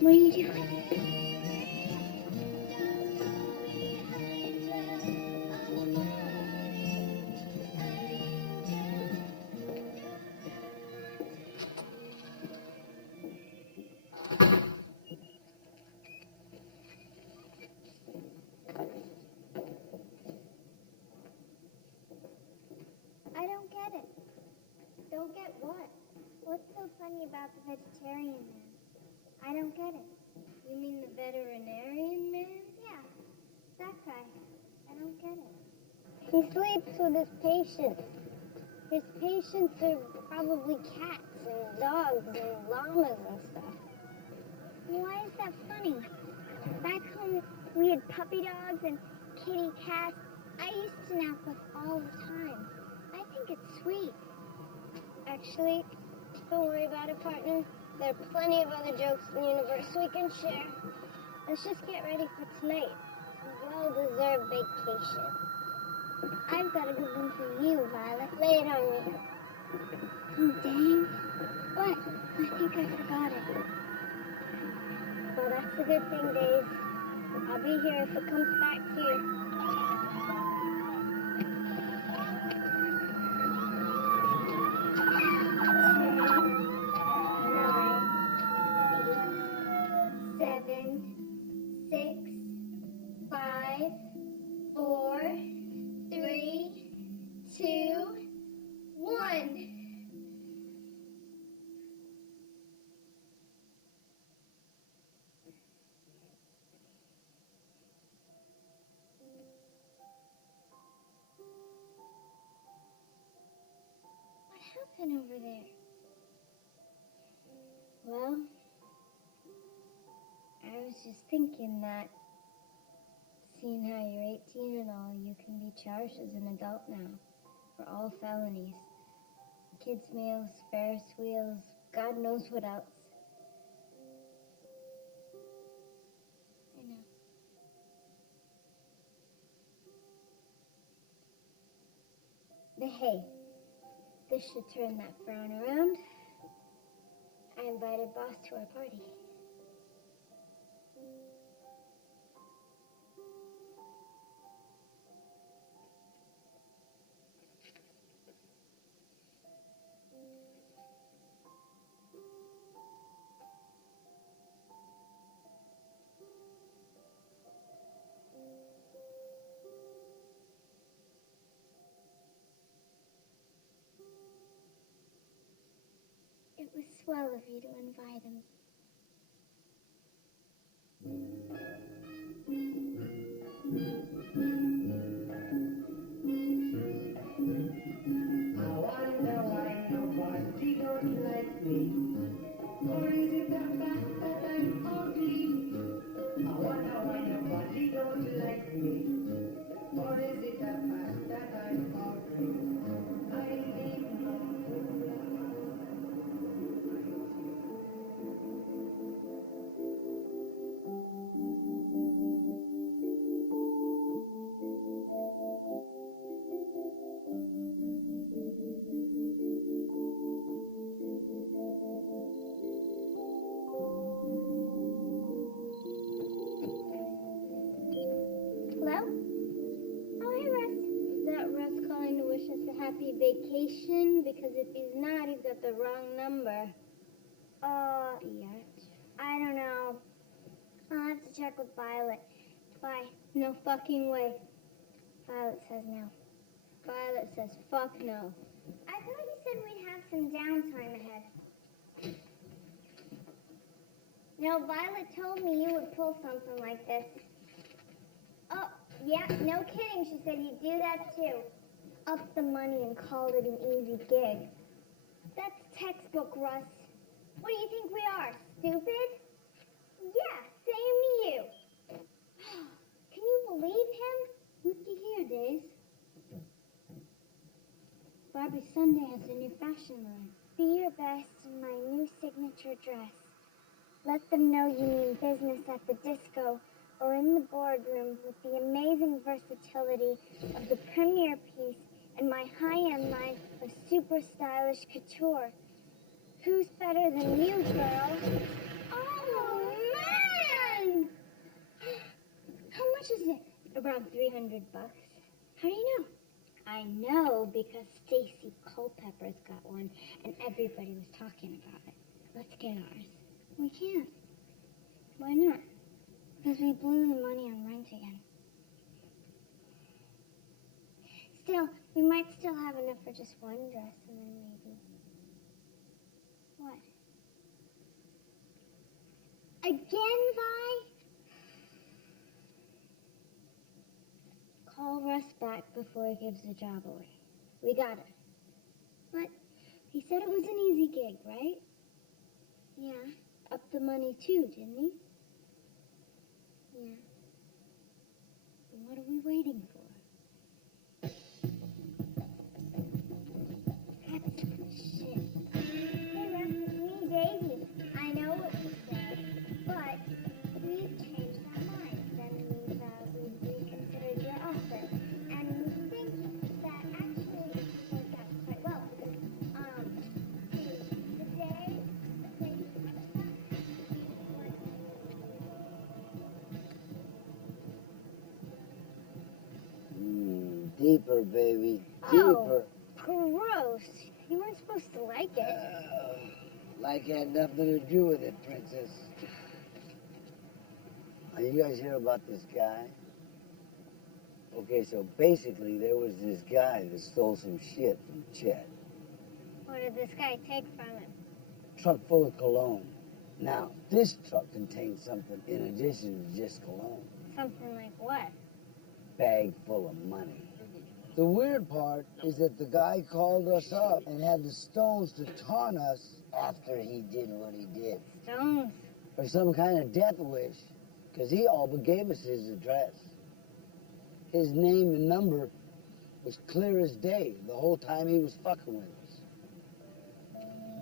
What are you doing? I don't get it. Don't get what? What's so funny about the vegetarian man? I don't get it. You mean the veterinarian man? Yeah, that guy. I don't get it. He sleeps with his patients. His patients are probably cats and dogs and llamas and stuff. Why is that funny? Back home, we had puppy dogs and kitty cats. I used to nap with all the time. I think it's sweet. Actually, don't worry about it, partner. There are plenty of other jokes in the universe we can share. Let's just get ready for tonight. It's a well-deserved vacation. I've got a good one for you, Violet. Lay it on me. Oh, dang. What? I think I forgot it. Well, that's the good thing, Dave. I'll be here if it comes back to you. Over there. Well, I was just thinking that seeing how you're 18 and all, you can be charged as an adult now for all felonies. Kids' meals, Ferris wheels, God knows what else. I know. But hey, this should turn that frown around. I invited Boss to our party. It was swell of you to invite him. I wonder why nobody don't like me. Or is it the fact that I'm ugly? I wonder why nobody don't like me. Or is it the fact that I'm ugly? I think not. vacation? Because if he's not, he's got the wrong number. Yet. I don't know. I'll have to check with Violet. Bye. No fucking way. Violet says no. Violet says fuck no. I thought you said we'd have some downtime ahead. No, Violet told me you would pull something like this. Oh, yeah, no kidding. She said you'd do that too. Up the money and call it an easy gig. That's textbook, Russ. What do you think we are, stupid? Yeah, same to you. Can you believe him? Looky here, Days. Barbie Sunday has a new fashion line. Be your best in my new signature dress. Let them know you mean business at the disco or in the boardroom with the amazing versatility of the premiere piece and my high-end line of super stylish couture. Who's better than you, girl? Oh, man! How much is it? Around $300. How do you know? I know because Stacy Culpepper's got one and everybody was talking about it. Let's get ours. We can't. Why not? Because we blew the money on rent again. Still, we might still have enough for just one dress and then maybe... What? Again, Vi? Call Russ back before he gives the job away. We got it. But he said it was an easy gig, right? Yeah. Up the money too, didn't he? Yeah. Then what are we waiting for? That's shit. Hey, Russ, it's me, Daisy. I know what you said, but we've changed our minds, and we've reconsidered your offer, and we think that actually it worked out quite well because, the day, the place, Deeper, baby. Oh, Deeper. gross. You weren't supposed to like it. Like it had nothing to do with it, princess. Now, you guys hear about this guy? Okay, so basically there was this guy that stole some shit from Chet. What did this guy take from him? Truck full of cologne. Now, this truck contains something in addition to just cologne. Something like what? Bag full of money. The weird part is that the guy called us up and had the stones to taunt us after he did what he did. Stones. Or some kind of death wish, because he all but gave us his address. His name and number was clear as day the whole time he was fucking with us.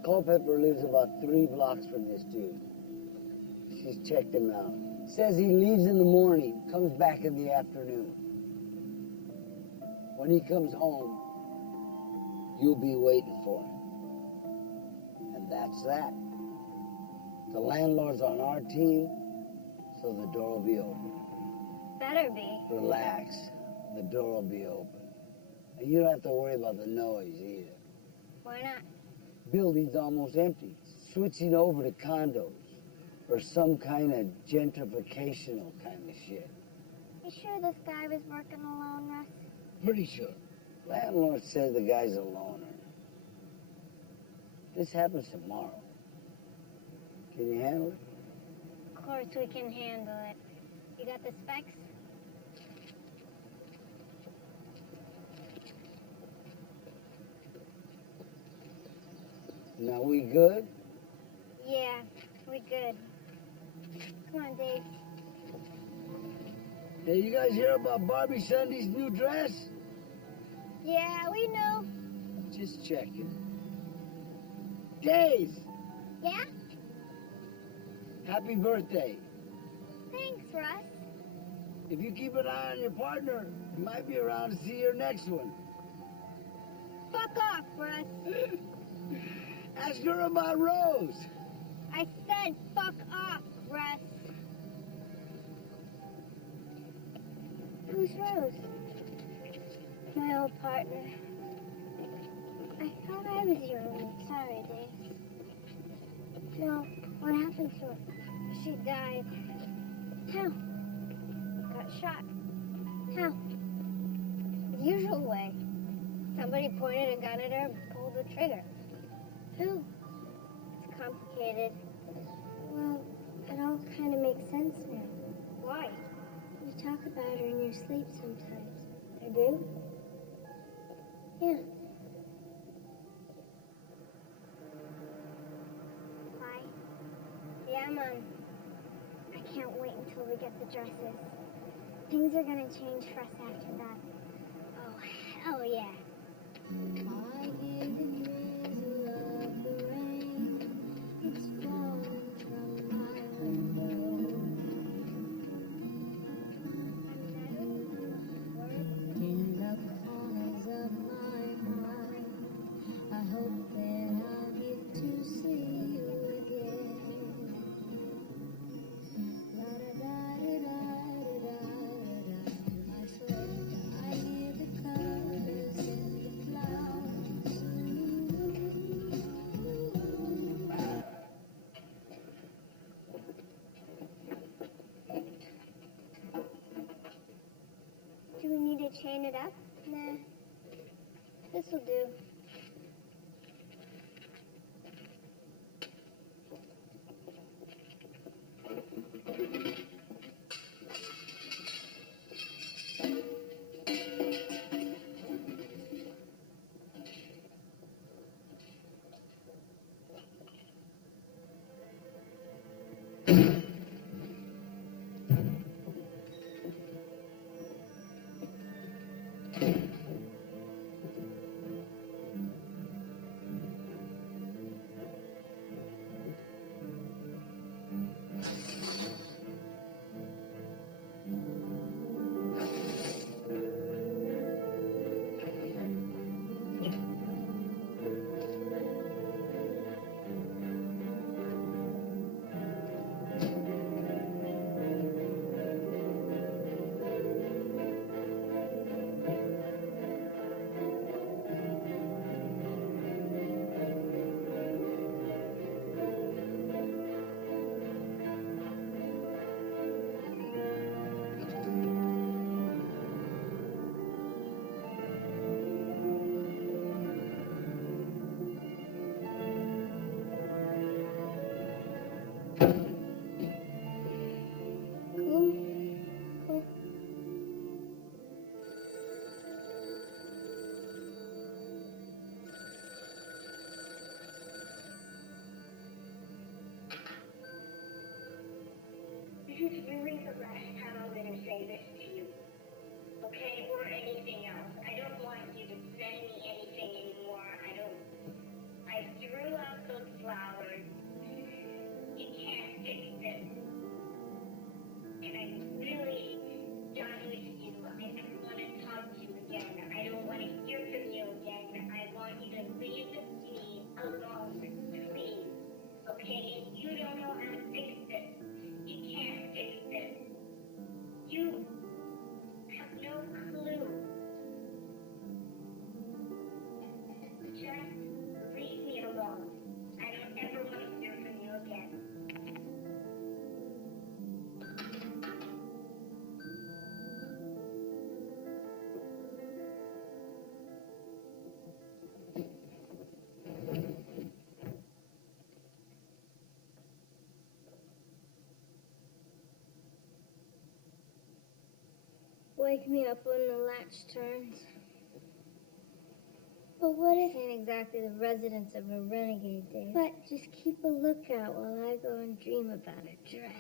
Culpepper lives about 3 blocks from this dude. She's checked him out. Says he leaves in the morning, comes back in the afternoon. When he comes home, you'll be waiting for him. And that's that. The landlord's on our team, so the door will be open. Better be. Relax. The door will be open. And you don't have to worry about the noise either. Why not? Building's almost empty. Switching over to condos. Or some kind of gentrificational kind of shit. You sure this guy was working alone, Russ? Pretty sure. Landlord says the guy's a loner. This happens tomorrow. Can you handle it? Of course we can handle it. You got the specs? Now we good? Yeah, we good. Come on, Dave. Hey, you guys hear about Barbie Sunday's new dress? Yeah, we know. Just checking. Days, Yeah? happy birthday. Thanks, Russ. If you keep an eye on your partner, you might be around to see your next one. Fuck off, Russ. Ask her about Rose. I said fuck off, Russ. Who's Rose? My old partner. with your roommate? Sorry, Dave. No, what happened to her? She died. How? Got shot. How? The usual way. Somebody pointed a gun at her and pulled the trigger. Who? It's complicated. Well, it all kind of makes sense now. Why? You talk about her in your sleep sometimes. I do? Yeah. Bye. Yeah, Mom. I can't wait until we get the dresses. Things are gonna change for us after that. Oh, hell yeah. I hear the drizzle of the rain. It's falling from my window. In the corners of my mind, I hope that I'll get to see you again. I swear I hear the colors in the clouds. Do we need to chain it up? Nah. This'll do. Cool. Cool. This is really the last time I'm going to say this to you, okay, or anything else. I don't want you to send me anything anymore. I threw out those flowers. You can't fix this. And I'm really done with you. I don't want to talk to you again. I don't want to hear from you again. I want you to leave me alone, please. Okay? You don't know how to fix this. You can't fix this. You have no clue. Just leave me alone. I don't ever want to hear from you again. Wake me up when the latch turns. But what if... This ain't exactly the residence of a renegade, Dave. But just keep a lookout while I go and dream about a dress.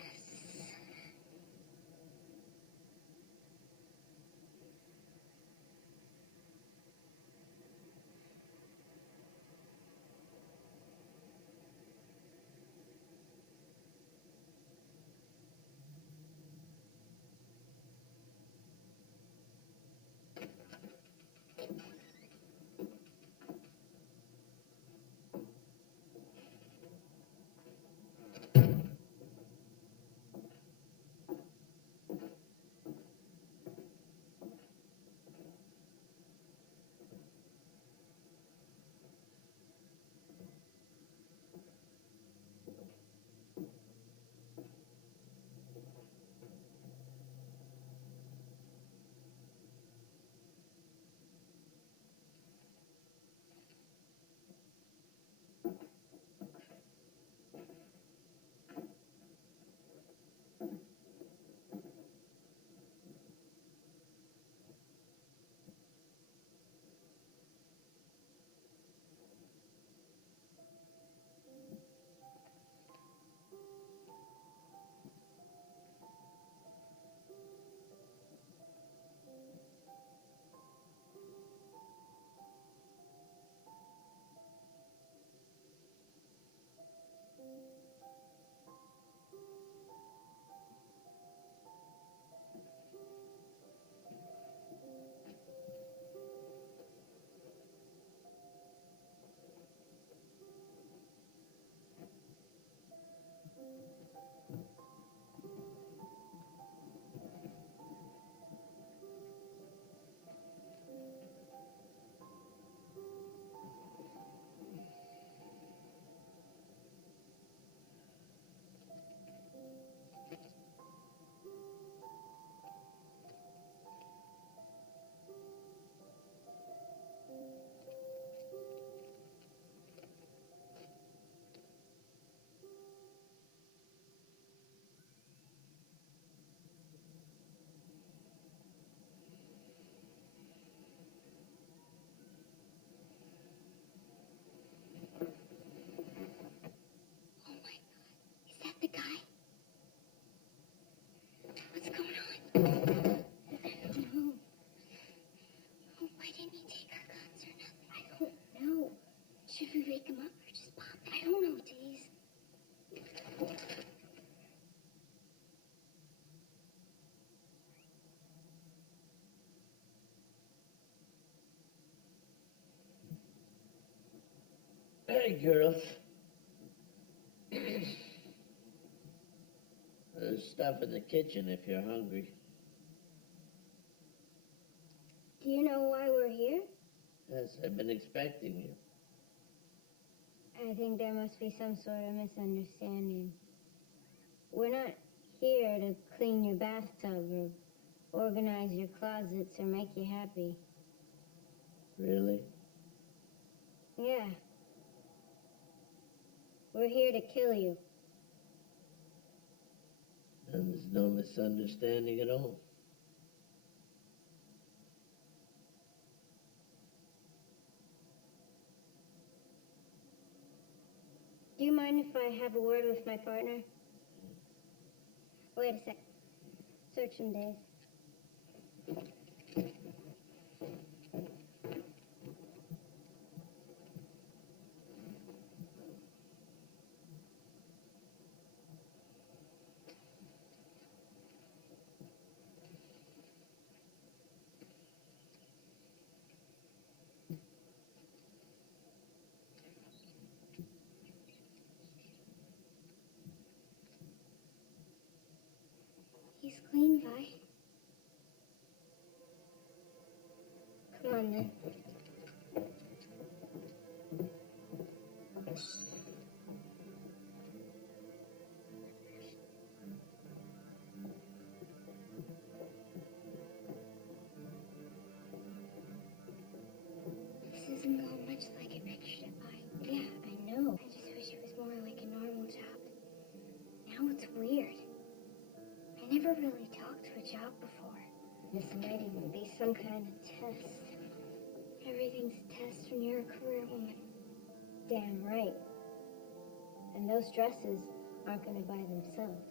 wake him up or just pop? I don't know, Days. Hey, girls. There's stuff in the kitchen if you're hungry. Do you know why we're here? Yes, I've been expecting you. I think there must be some sort of misunderstanding. We're not here to clean your bathtub or organize your closets or make you happy. Really? Yeah. We're here to kill you. And there's no misunderstanding at all. Do you mind if I have a word with my partner? Wait a sec. Search him, Dave. He's clean, Vi. Come on, then. This isn't going much like an extra bite. Yeah, I know. I just wish it was more like a normal job. Now it's weird. I never really talked to a job before. This might even be some kind of test. Everything's a test when you're a career woman. Damn right. And those dresses aren't going to buy themselves.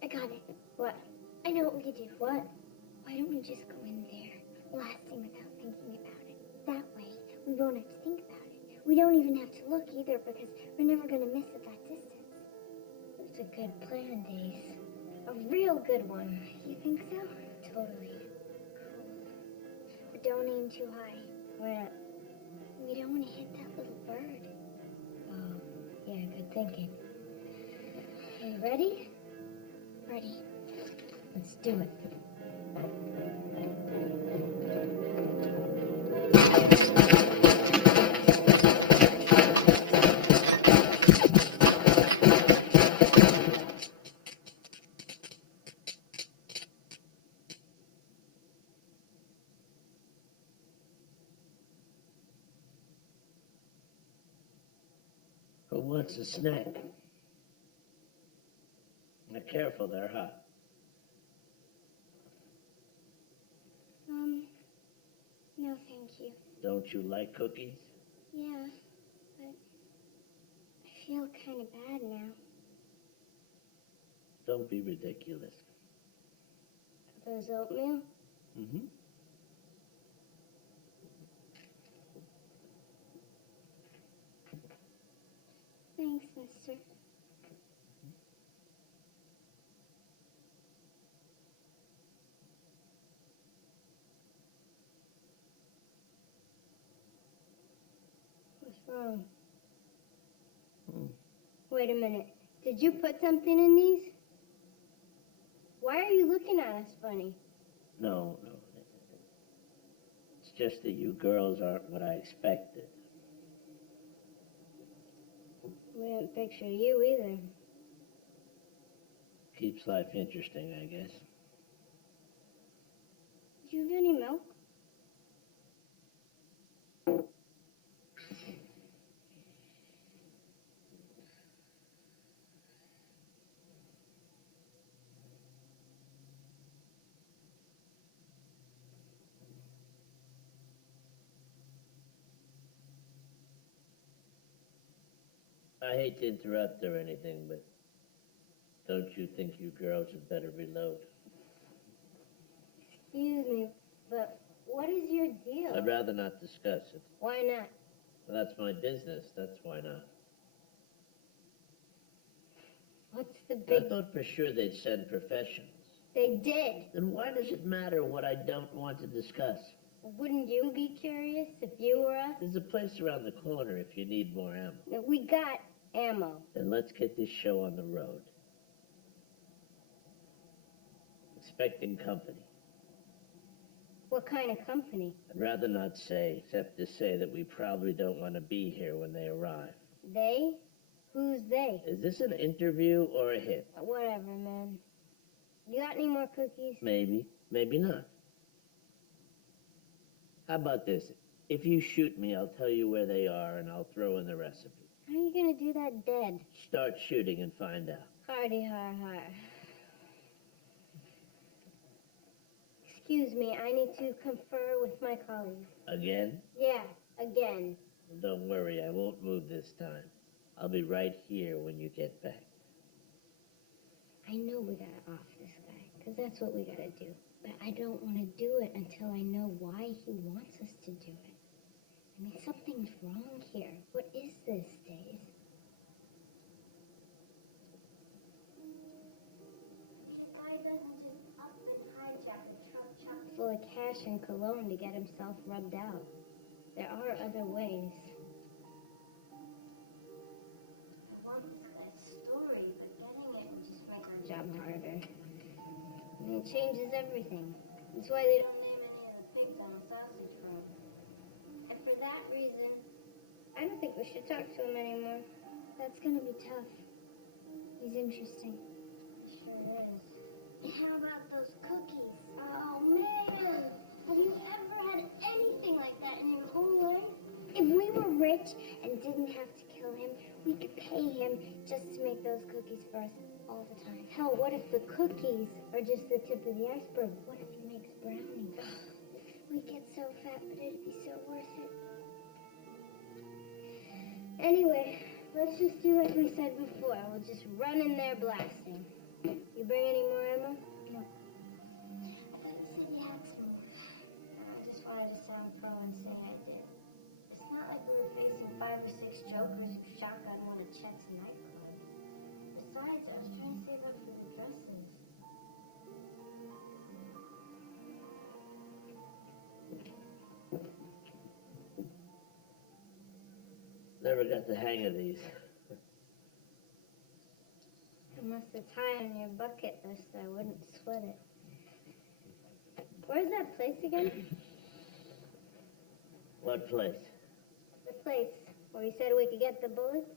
I got it. What? I know what we could do. What? Why don't we just go in there, blasting without thinking about it? That way, we won't have to think about it. We don't even have to look either because we're never going to miss at that distance. It's a good plan, Days. A real good one. You think so? Totally. Cool. But don't aim too high. Why not? We don't want to hit that little bird. Oh, yeah, good thinking. Okay, ready? Ready. Let's do it. Who wants a snack? Now, careful, they're hot. No, thank you. Don't you like cookies? Yeah, but I feel kind of bad now. Don't be ridiculous. Those oatmeal? Mm-hmm. Thanks, mister. What's wrong? Wait a minute. Did you put something in these? Why are you looking at us funny? No. It's just that you girls aren't what I expected. We didn't picture you either. Keeps life interesting, I guess. Do you have any milk? I hate to interrupt or anything, but don't you think you girls had better reload? Excuse me, but what is your deal? rather not discuss it. Why not? Well, that's my business. That's why not. What's the I big... thought for sure they'd send professionals. They did. Then why does it matter what I don't want to discuss? Wouldn't you be curious if you were us? There's a place around the corner if you need more ammo. No, we got ammo. Then let's get this show on the road. Expecting company. What kind of company? I'd rather not say, except to say that we probably don't want to be here when they arrive. They? Who's they? Is this an interview or a hit? Whatever, man. You got any more cookies? Maybe, maybe not. How about this? If you shoot me, I'll tell you where they are and I'll throw in the recipe. How are you gonna do that dead? Start shooting and find out. Hardy har har. Excuse me, I need to confer with my colleague. Again? Yeah, again. Don't worry, I won't move this time. I'll be right here when you get back. I know we gotta off this guy, because that's what we gotta do. But I don't want to do it until I know why he wants us to do it. I mean, something's wrong here. What is this, Dave? Guy doesn't just up and hijack a truck chock Full of cash and cologne to get himself rubbed out. There are other ways. I want that story, but getting it would just make our Job harder. And it changes everything. That's why they don't name any of the pigs on the sausage roll. And for that reason, I don't think we should talk to him anymore. That's gonna be tough. He's interesting. It sure is. And how about those cookies? Oh, man. Have you ever had anything like that in your whole life? If we were rich and didn't have to kill him, we could pay him just to make those cookies for us all the time. Hell, what if the cookies are just the tip of the iceberg? What if he makes brownies? We'd get so fat, but it'd be so worth it. Anyway, let's just do like we said before. We'll just run in there blasting. You bring any more ammo? No. I thought you said you had some more. I just wanted to sound pro and say I did. It's not like we were facing 5 or 6 jokers who shotgun one of Chet's nightclubs. Besides, I was trying to save up for the dresses. Never got the hang of these. Unless the tie on your bucket list, I wouldn't sweat it. Where's that place again? What place? The place where you said we could get the bullets?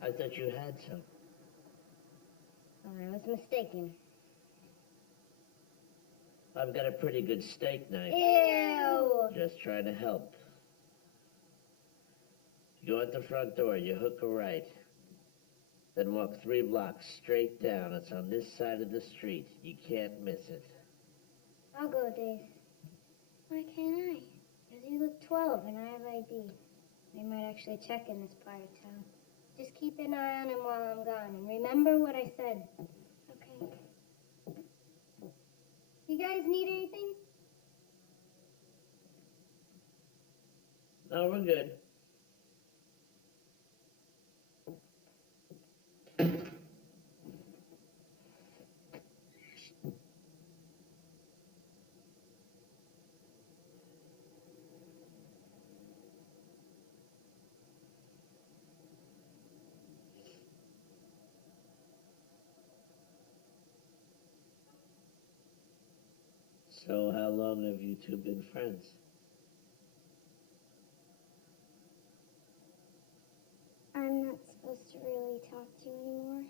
I thought you had some. Oh, I was mistaken. I've got a pretty good steak knife. Ew! Just trying to help. You go at the front door, you hook a right. Then walk 3 blocks straight down. It's on this side of the street. You can't miss it. I'll go, Dave. Why can't I? Because you look 12 and I have ID. They might actually check in this part of town. Just keep an eye on him while I'm gone. And remember what I said. Okay. You guys need anything? No, we're good. So how long have you two been friends? I'm not supposed to really talk to you anymore.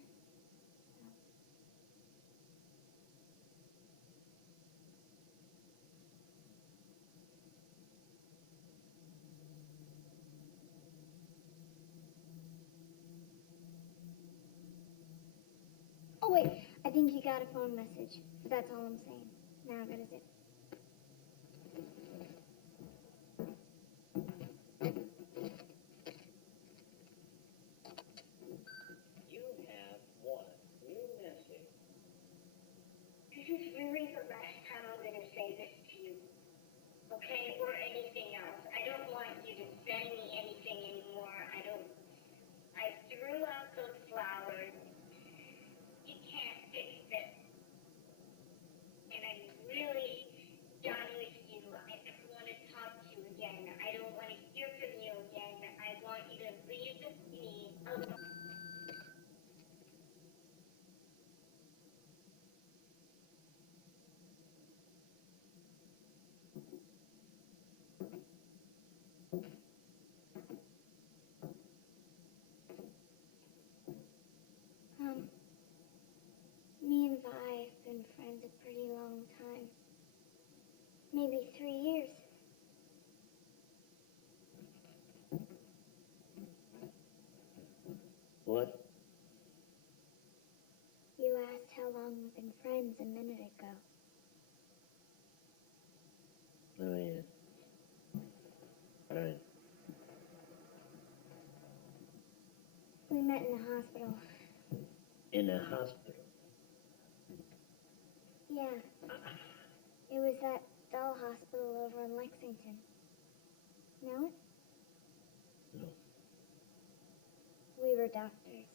Oh, wait. I think you got a phone message. That's all I'm saying. Now that is it. You have one new message. This is really the last time I'm going to say this to you. 3 years. What? You asked how long we've been friends a minute ago. Oh, yeah. All right. We met in the hospital. In a hospital? Yeah. It was that doll hospital over in Lexington. Know it? No. We were doctors.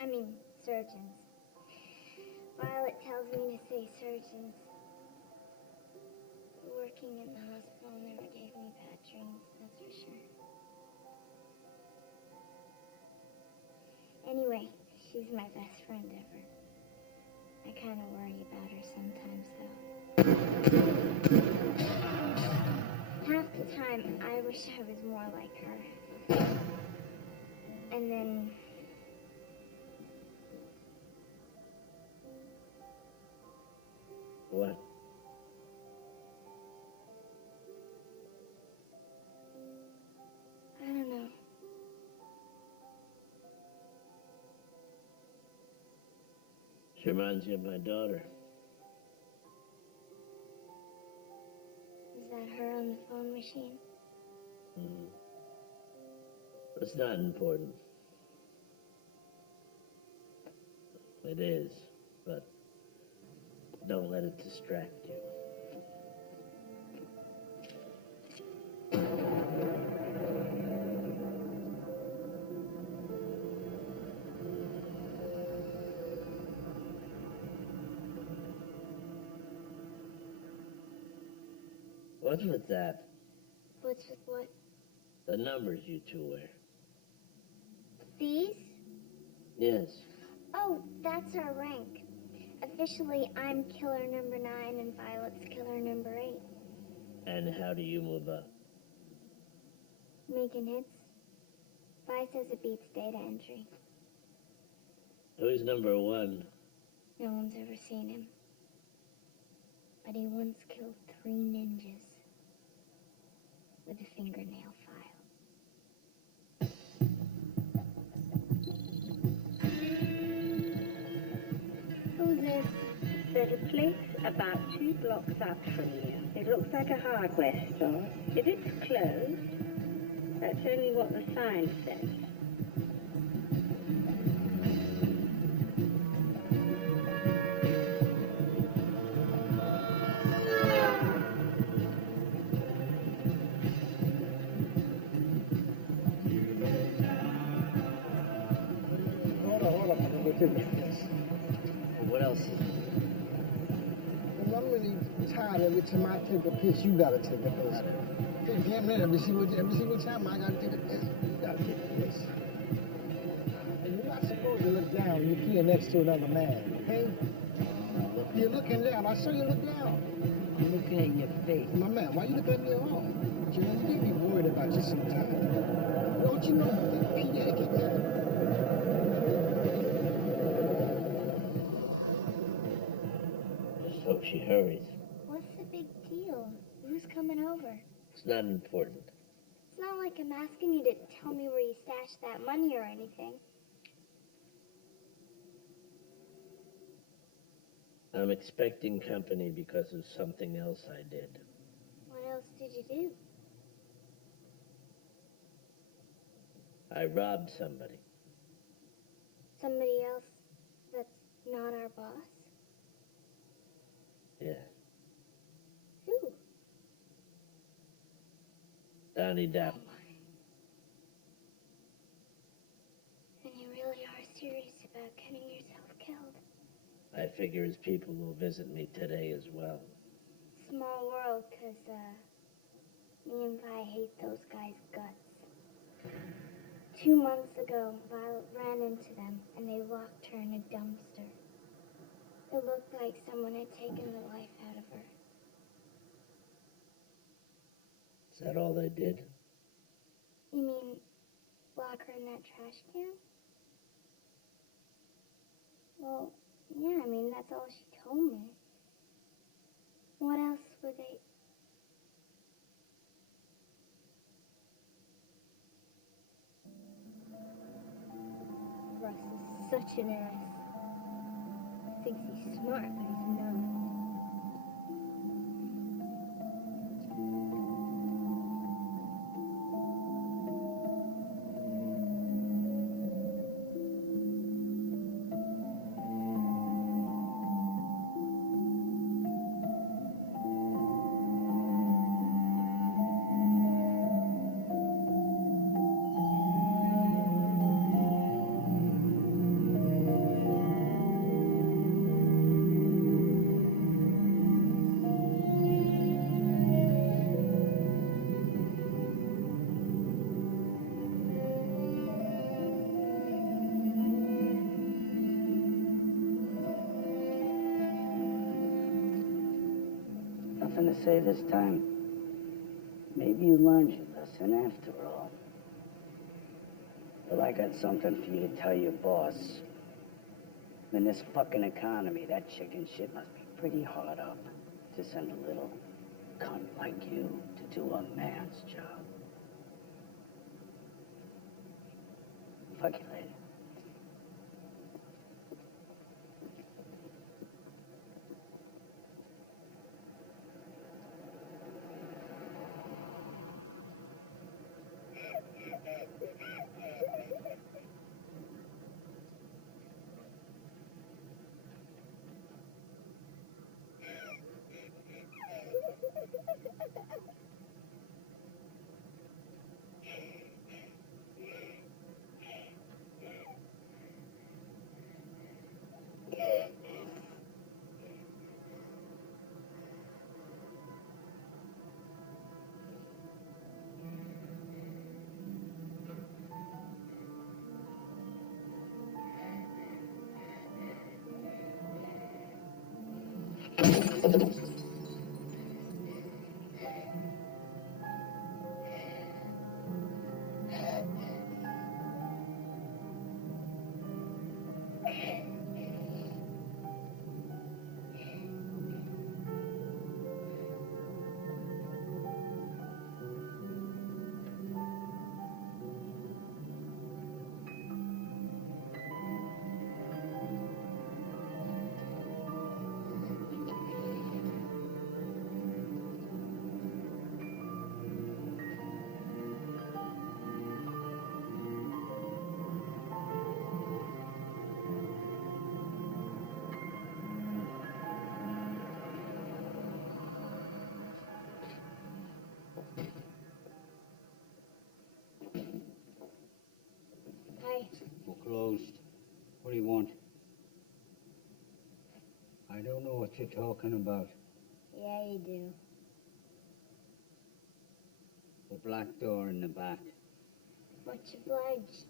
I mean, surgeons. Violet tells me to say surgeons. Working in the hospital never gave me bad dreams, that's for sure. Anyway, she's my best friend ever. I kind of worry about her sometimes, though. Half the time, I wish I was more like her. And then... What? I don't know. She reminds you of my daughter. Is that her on the phone machine? Mm-hmm. It's not important. It is, but don't let it distract you. What's with that? What's with what? The numbers you two wear. These? Yes. Oh, that's our rank. Officially, I'm killer number 9 and Violet's killer number 8. And how do you move up? Making hits. Vi says it beats data entry. Who's number 1? No one's ever seen him. But he once killed 3 ninjas with a fingernail file. Who's this? There's a place about 2 blocks up from you. It looks like a hardware store. If it's closed, that's only what the sign says. Hold on. I'm gonna go take a piss. What else is there? Well, I'm really tired every time I take a piss, you gotta take a piss. Hey, damn it, every single time I gotta take a piss, you gotta take a piss. And you're not supposed to look down when you're peeing next to another man, okay? You're looking down. I saw you look down. I'm looking at your face. My man, why you looking at me at all? You know, you be worried about you sometimes. Don't you know the pee etiquette, man? Just hope she hurries. What's the big deal? Who's coming over? It's not important. It's not like I'm asking you to tell me where you stashed that money or anything. I'm expecting company because of something else I did. What else did you do? I robbed somebody. Somebody else that's not our boss? Yeah. Who? Donnie Dapp. Oh my. And you really are serious about getting yourself killed? I figure his people will visit me today as well. Small world, 'cause, me and Vi hate those guys' guts. 2 months ago, Violet ran into them, and they locked her in a dumpster. It looked like someone had taken the life out of her. Is that all they did? You mean, lock her in that trash can? Well, yeah, I mean, that's all she told me. What else were they... such an ass. Thinks he's smart, but he's not. Nothing to say this time. Maybe you learned your lesson after all. Well, I got something for you to tell your boss. In this fucking economy, that chicken shit must be pretty hard up to send a little cunt like you to do a man's job. Fuck you later. We're closed. What do you want? I don't know what you're talking about. Yeah, you do. The black door in the back. Much obliged.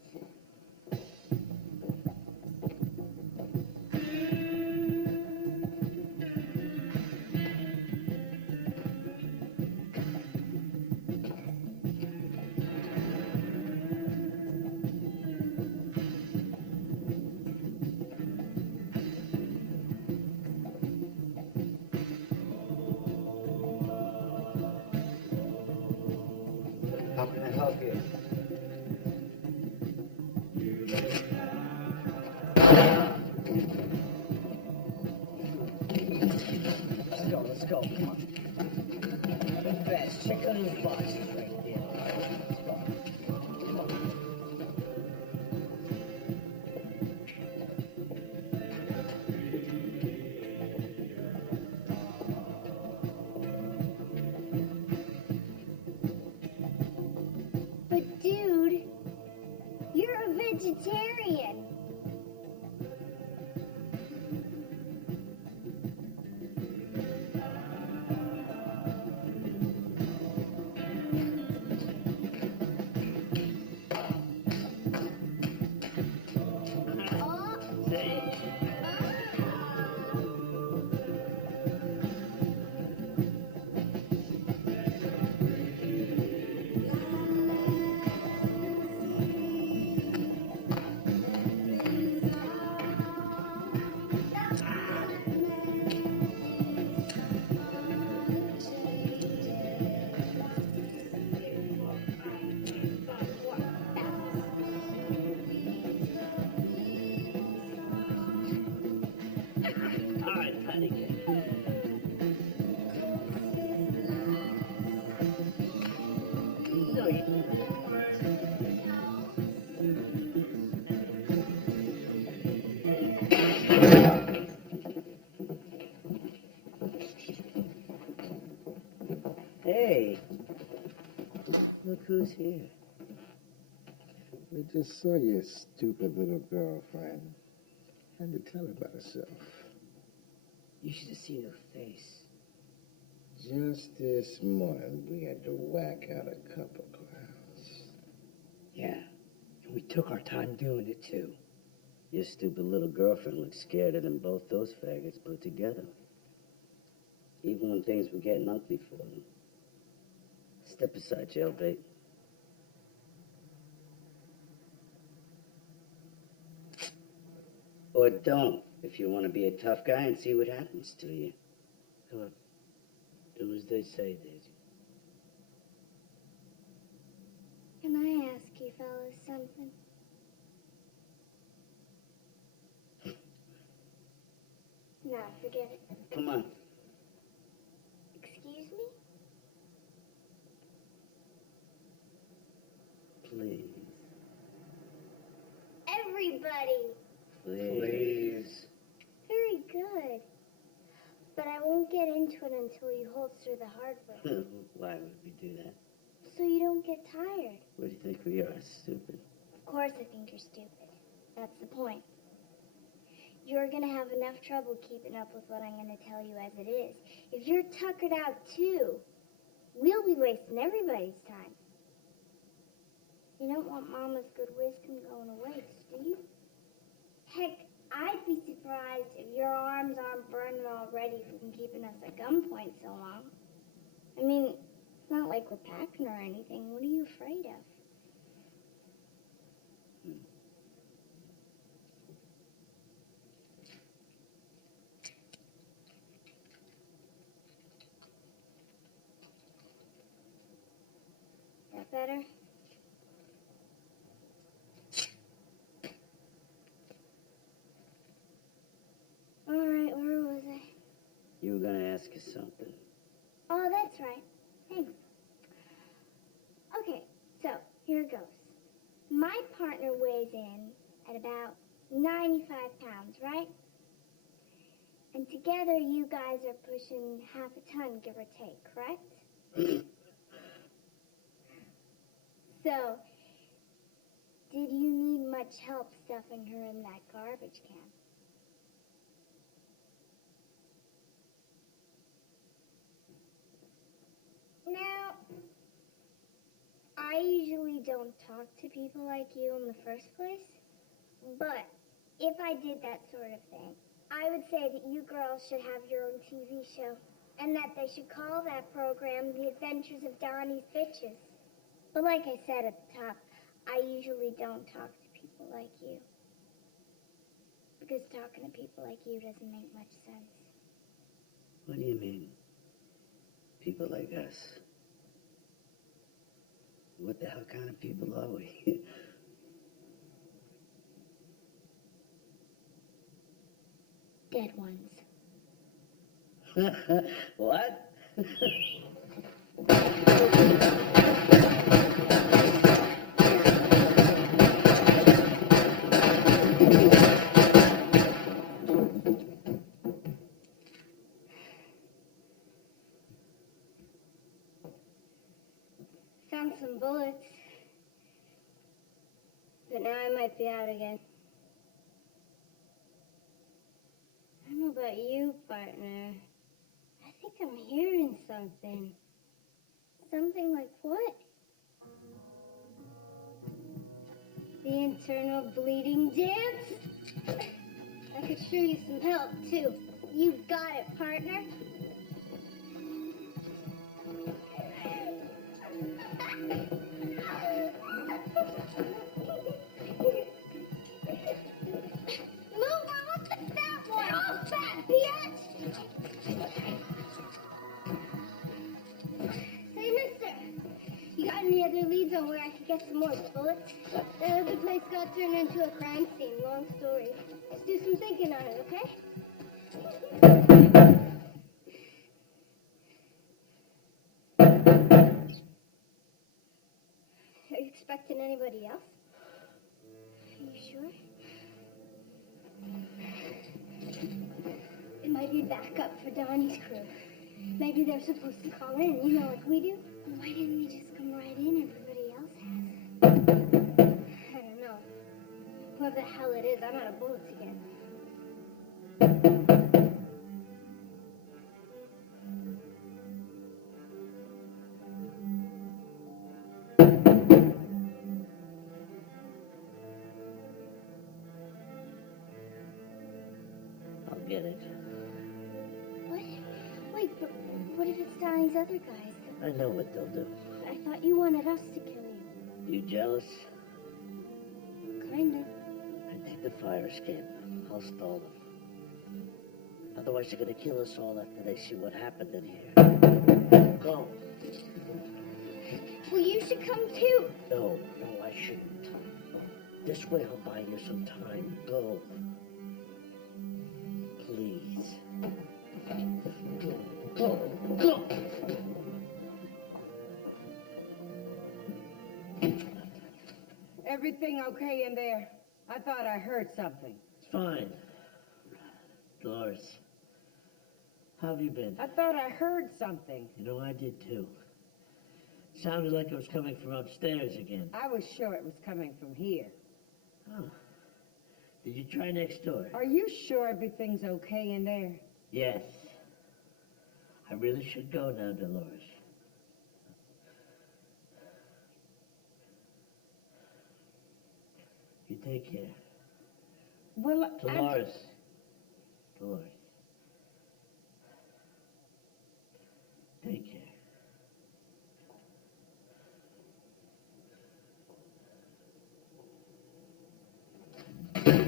How can I help you? Let's go, come on. Think fast, check on those boxes right there. Let's go. Come on. But dude, you're a vegetarian. Look who's here. We just saw your stupid little girlfriend. Had to tell her about herself. You should have seen her face. Just this morning, we had to whack out a couple clowns. Yeah, and we took our time doing it, too. Your stupid little girlfriend looked scarier than both those faggots put together. Even when things were getting ugly for them. Step aside, jailbait. Or don't, if you want to be a tough guy and see what happens to you. Come on. Do as they say, Daisy. Can I ask you fellas something? No, forget it. Come on. Excuse me? Please. Everybody! Please. Very good. But I won't get into it until you holster the hardware. Why would we do that? So you don't get tired. What do you think we are, stupid? Of course I think you're stupid. That's the point. You're gonna have enough trouble keeping up with what I'm gonna tell you as it is. If you're tuckered out too, we'll be wasting everybody's time. You don't want Mama's good wisdom going to waste, do you? Heck, I'd be surprised if your arms aren't burning already from keeping us at gunpoint so long. I mean, it's not like we're packing or anything. What are you afraid of? That better? All right, where was I? You were gonna ask us something. Oh, that's right. Thanks. Okay, so here goes. My partner weighs in at about 95 pounds, right? And together you guys are pushing half a ton, give or take, correct? So, did you need much help stuffing her in that garbage can? Now, I usually don't talk to people like you in the first place, but if I did that sort of thing, I would say that you girls should have your own TV show, and that they should call that program The Adventures of Donnie's Bitches. But like I said at the top, I usually don't talk to people like you, because talking to people like you doesn't make much sense. What do you mean? People like us? What the hell kind of people are we? Dead ones. What? Found some bullets. But now I might be out again. I don't know about you, partner. I think I'm hearing something. Something like what? The internal bleeding dance? I could sure use some help, too. You got it, partner. Any other leads on where I could get some more bullets? That other place got turned into a crime scene. Long story. Let's do some thinking on it, okay? Are you expecting anybody else? Are you sure? It might be backup for Donnie's crew. Maybe they're supposed to call in, like we do. Why didn't we just come right in and it is. I'm out of bullets again. I'll get it. What? Wait, but what if it's Donnie's other guys? I know what they'll do. I thought you wanted us to kill you. You jealous? Kinda. I take the fire escape. I'll stall them. Otherwise, they're gonna kill us all after they see what happened in here. Go. Well, you should come too. No, I shouldn't. This way I'll buy you some time. Go. Please. Go. Everything okay in there? I thought I heard something. It's fine. Dolores, how have you been? I thought I heard something. You know, I did too. Sounded like it was coming from upstairs again. I was sure it was coming from here. Oh. Did you try next door? Are you sure everything's okay in there? Yes. I really should go now, Dolores. You take care. Well, Dolores. Dolores. Take care. Okay.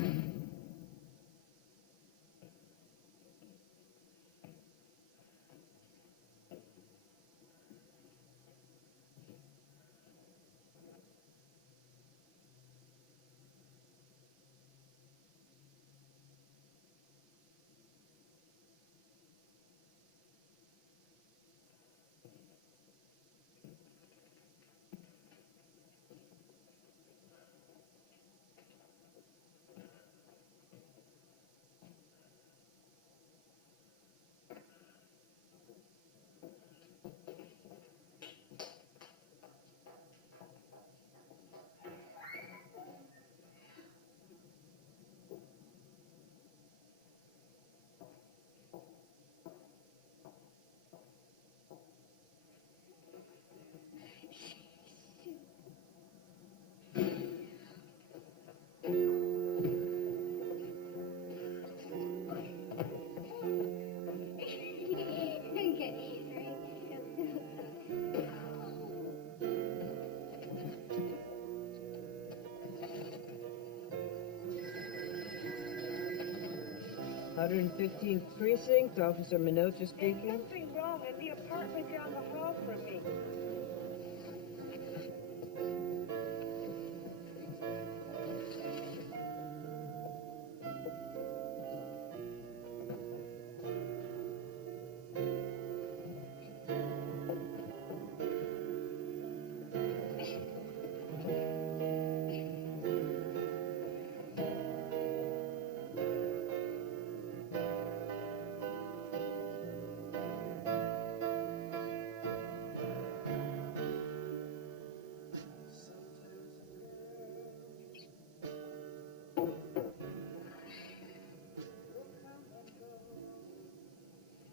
115th Precinct, Officer Minocha speaking. There's something wrong in the apartment down the hall from me.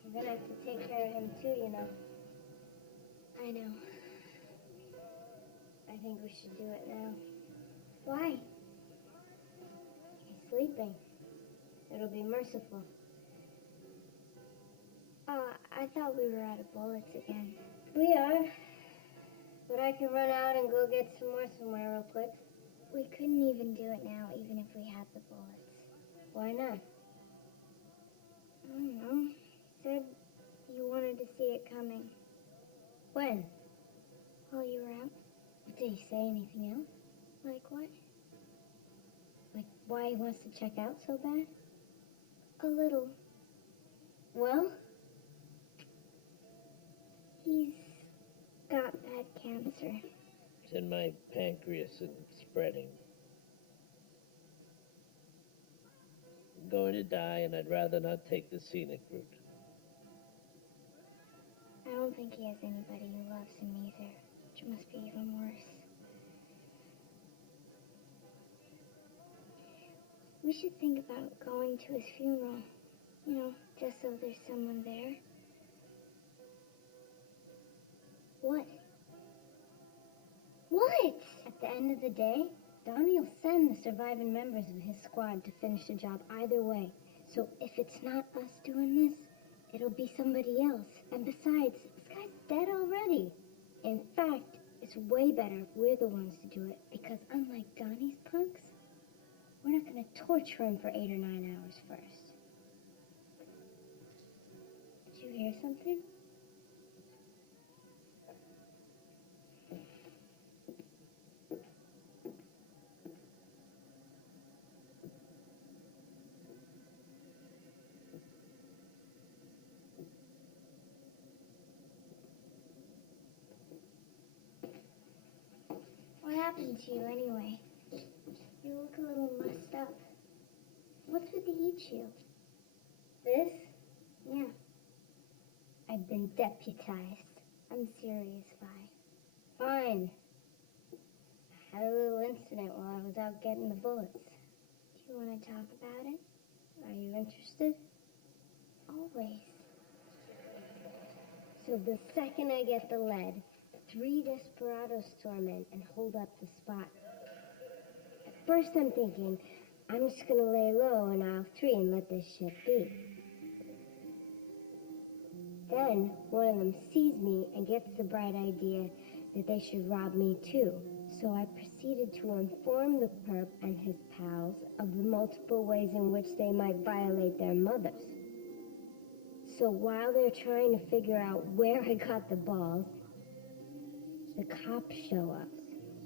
I'm gonna have to take care of him too, you know. I know. I think we should do it now. Why? He's sleeping. It'll be merciful. I thought we were out of bullets again. We are. But I can run out and go get some more somewhere real quick. We couldn't even do it now, even if we had the bullets. Why not? I don't know. You said you wanted to see it coming. When? While you were out. Did he say anything else? Like what? Like why he wants to check out so bad? A little. Well? He's got bad cancer. It's in my pancreas and spreading. I'm going to die, and I'd rather not take the scenic route. I don't think he has anybody who loves him either, which must be even worse. We should think about going to his funeral. You know, just so there's someone there. What? What? At the end of the day, Donnie will send the surviving members of his squad to finish the job either way. So if it's not us doing this, it'll be somebody else. And besides, this guy's dead already. In fact, it's way better if we're the ones to do it, because unlike Donnie's punks, we're not going to torture him for 8 or 9 hours first. Did you hear something? What happened to you anyway? You look a little messed up. What's with the heat shield? This? Yeah. I've been deputized. I'm serious, Vi. Fine. I had a little incident while I was out getting the bullets. Do you want to talk about it? Are you interested? Always. So the second I get the lead, 3 desperados storm in and hold up the spot. At first I'm thinking, I'm just gonna lay low in aisle 3 and let this shit be. Then one of them sees me and gets the bright idea that they should rob me too. So I proceeded to inform the perp and his pals of the multiple ways in which they might violate their mothers. So while they're trying to figure out where I got the balls, the cops show up.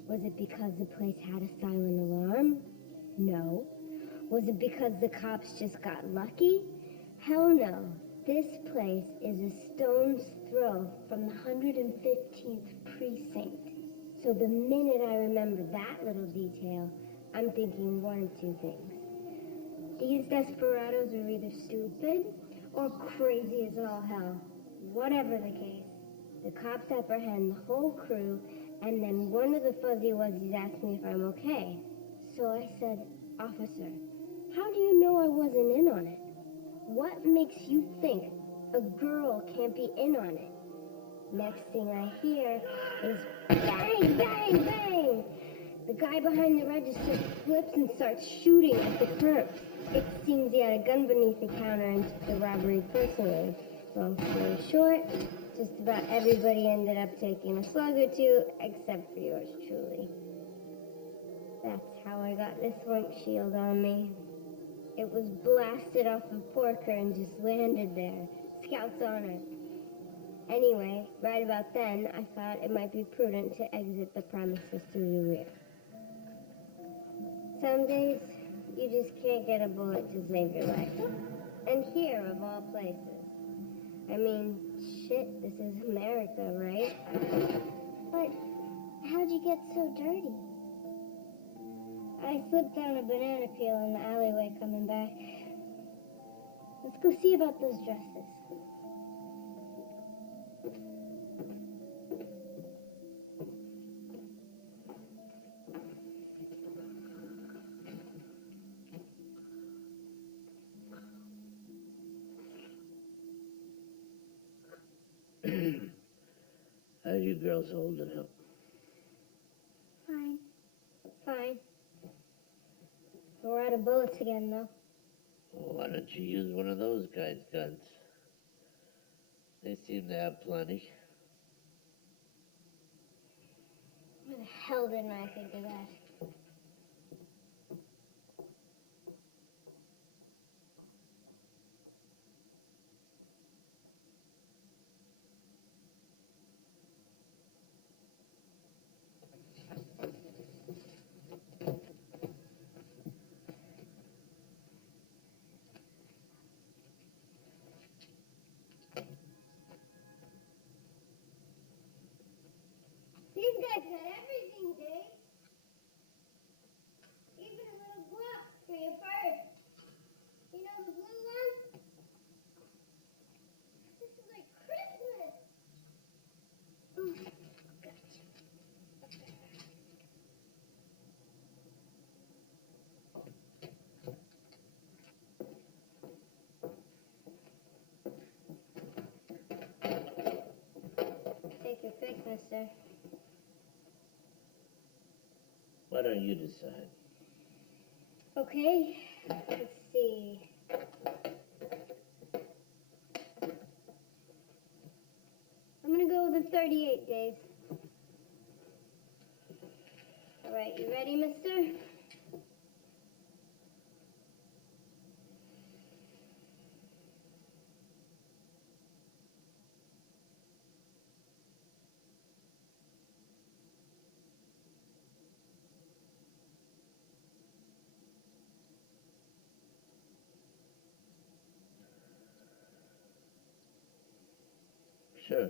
Was it because the place had a silent alarm? No. Was it because the cops just got lucky? Hell no. This place is a stone's throw from the 115th precinct. So the minute I remember that little detail, I'm thinking one of 2 things. These desperados are either stupid or crazy as all hell. Whatever the case, the cops apprehend the whole crew, and then one of the fuzzy wuzzies asked me if I'm okay. So I said, "Officer, how do you know I wasn't in on it? What makes you think a girl can't be in on it?" Next thing I hear is bang, bang, bang. The guy behind the register flips and starts shooting at the perp. It seems he had a gun beneath the counter and took the robbery personally. Long story short, just about everybody ended up taking a slug or 2, except for yours truly. That's how I got this lump shield on me. It was blasted off a porker and just landed there. Scout's honor. Anyway, right about then, I thought it might be prudent to exit the premises through the rear. Some days, you just can't get a bullet to save your life. And here, of all places. I mean, shit, this is America, right? But how'd you get so dirty? I slipped down a banana peel in the alleyway coming back. Let's go see about those dresses. How you girls holding up? Fine. Fine. We're out of bullets again, though. Well, why don't you use one of those guys' guns? They seem to have plenty. Why the hell didn't I think of that? These guys got everything, Dave. Even a little glove for your purse. You know the blue one? This is like Christmas. Oh, gotcha. mister. Why don't you decide? Okay, let's see. I'm gonna go with the 38 days. All right, you ready, mister? Sure.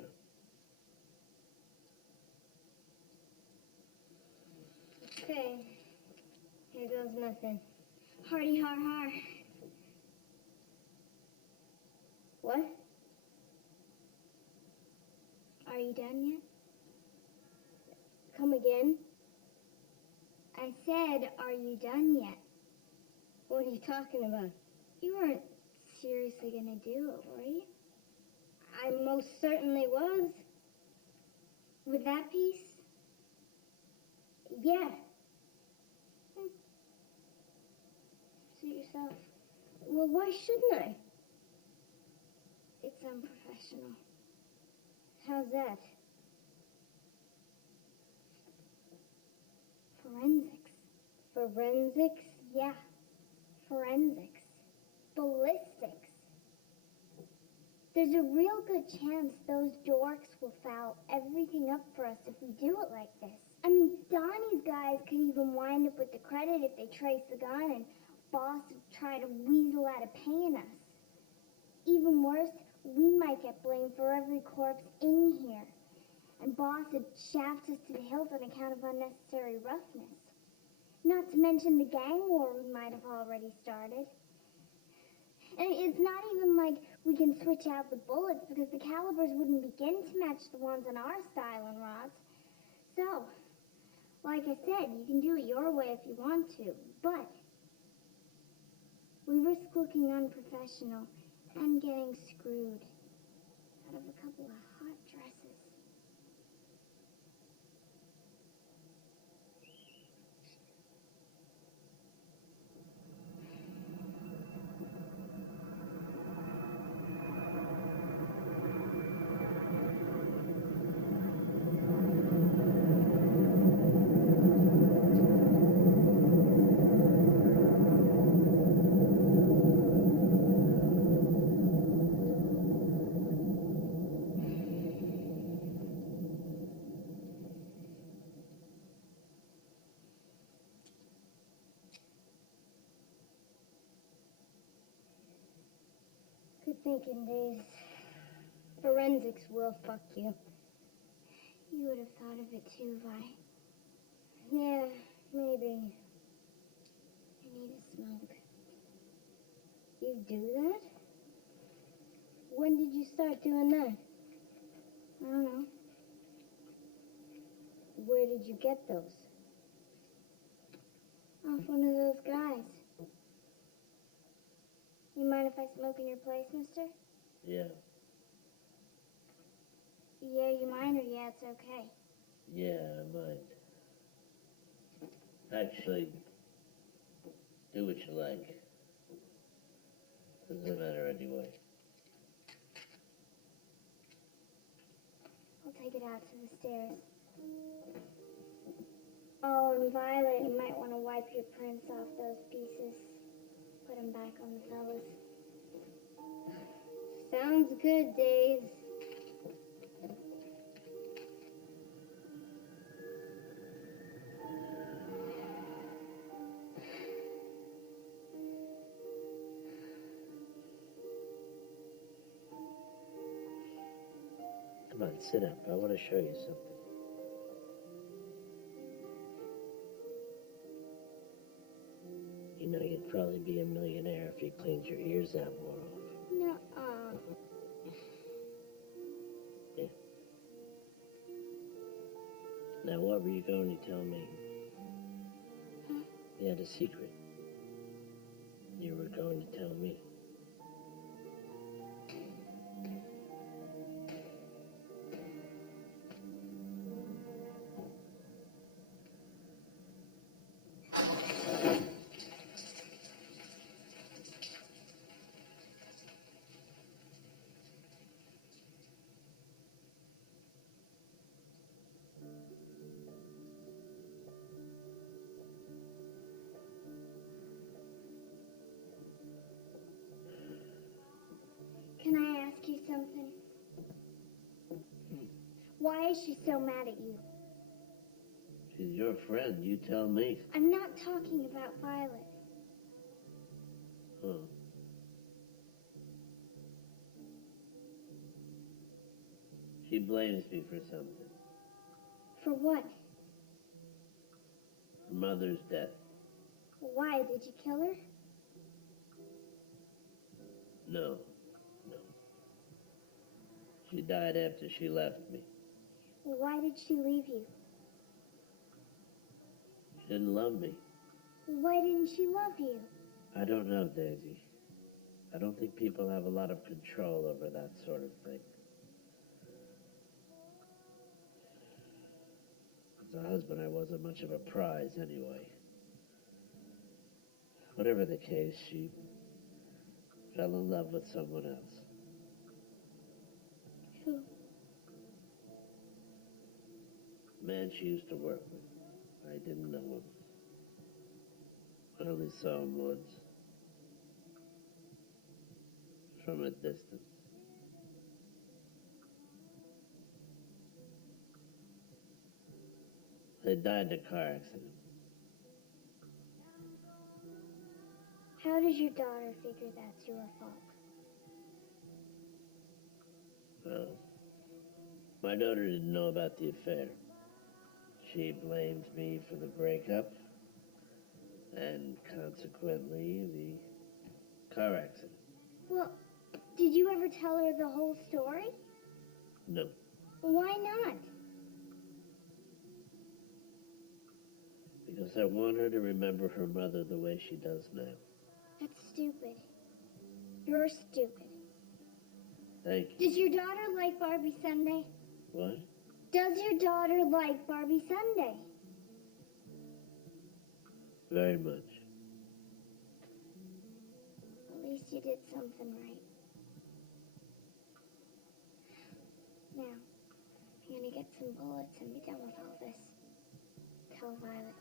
Okay, here goes nothing. Hardy har har. What? Are you done yet? Come again? I said, are you done yet? What are you talking about? You weren't seriously gonna do it, were you? I most certainly was. With that piece? Yeah. Suit yourself. Well, why shouldn't I? It's unprofessional. How's that? Forensics. Forensics? Yeah. Forensics. Ballistics. There's a real good chance those dorks will foul everything up for us if we do it like this. I mean, Donnie's guys could even wind up with the credit if they trace the gun, and Boss would try to weasel out of paying us. Even worse, we might get blamed for every corpse in here, and Boss would shaft us to the hilt on account of unnecessary roughness. Not to mention the gang war we might have already started. And it's not even like we can switch out the bullets because the calibers wouldn't begin to match the ones on our styling rods. So, like I said, you can do it your way if you want to, but we risk looking unprofessional and getting screwed out of a couple of hot dresses. Good thinking, Dave. Forensics will fuck you. You would have thought of it too, Vi. Yeah, maybe. I need a smoke. You do that? When did you start doing that? I don't know. Where did you get those? Off one of those guys. You mind if I smoke in your place, mister? Yeah. Yeah, you mind, or yeah, it's okay? Yeah, I mind. Actually, do what you like. Doesn't matter anyway. I'll take it out to the stairs. Oh, and Violet, you might want to wipe your prints off those pieces. Put them back on the fellas. Sounds good, Dave. Come on, sit up. I want to show you something. You know, you'd probably be a millionaire if you cleaned your ears out more often. Nuh-uh. Yeah. Now, what were you going to tell me? Huh? You had a secret. You were going to tell me. is she so mad at you? She's your friend, you tell me. I'm not talking about Violet. Huh. She blames me for something. For what? Her mother's death. Why? Did you kill her? No. She died after she left me. Why did she leave you? She didn't love me. Why didn't she love you? I don't know, Daisy. I don't think people have a lot of control over that sort of thing. As a husband, I wasn't much of a prize anyway. Whatever the case, she fell in love with someone else. Who? Man she used to work with. I didn't know him. I only saw him once. From a distance. They died in a car accident. How does your daughter figure that's your fault? Well, my daughter didn't know about the affair. She blames me for the breakup and consequently the car accident. Well, did you ever tell her the whole story? No. Why not? Because I want her to remember her mother the way she does now. That's stupid. You're stupid. Thank you. Does your daughter like Barbie Sunday? What? Does your daughter like Barbie Sunday? Very much. At least you did something right. Now, I'm gonna get some bullets and be done with all this. Tell Violet.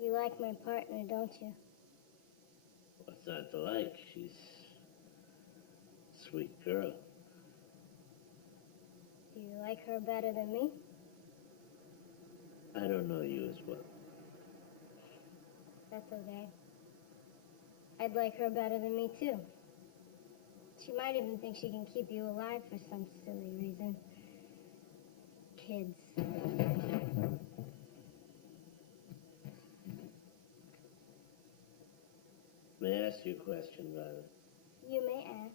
You like my partner, don't you? What's not to like? She's a sweet girl. Do you like her better than me? I don't know you as well. That's okay. I'd like her better than me, too. She might even think she can keep you alive for some silly reason. Kids. May I ask you a question, Violet? You may ask.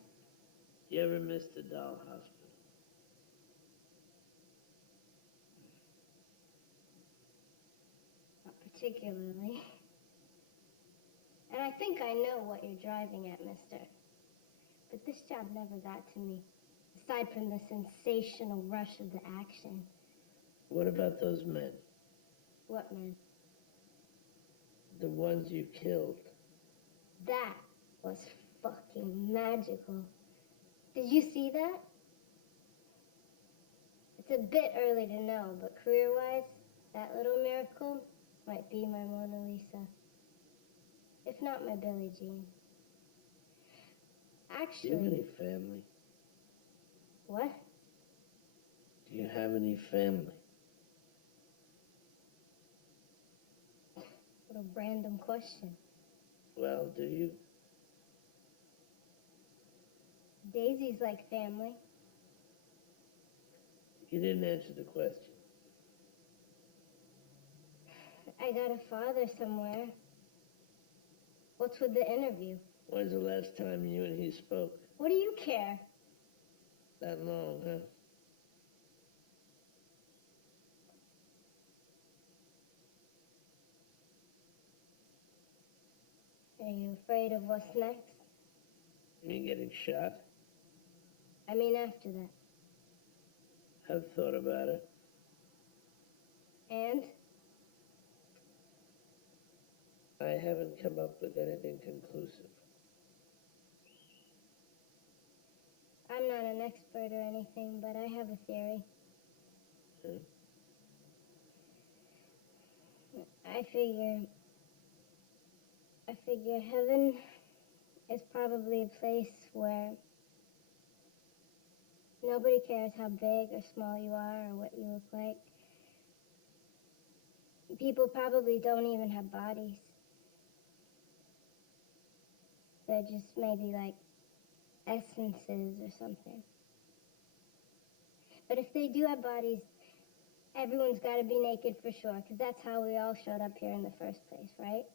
You ever missed a doll hospital? Not particularly. And I think I know what you're driving at, mister. But this job never got to me. Aside from the sensational rush of the action. What about those men? What man? The ones you killed? That was fucking magical. Did you see that? It's a bit early to know, but career-wise, that little miracle, might be my Mona Lisa. If not my Billie Jean. Do you have Actually, any family? what? Do you have any family? What a random question. Well, do you? Daisy's like family. You didn't answer the question. I got a father somewhere. What's with the interview? When's the last time you and he spoke? What do you care? That long, huh? Are you afraid of what's next? You mean getting shot? I mean after that. I've thought about it. And? I haven't come up with anything conclusive. I'm not an expert or anything, but I have a theory. Huh? I figure heaven is probably a place where nobody cares how big or small you are or what you look like. People probably don't even have bodies. They're just maybe like essences or something. But if they do have bodies, everyone's got to be naked for sure, because that's how we all showed up here in the first place, right?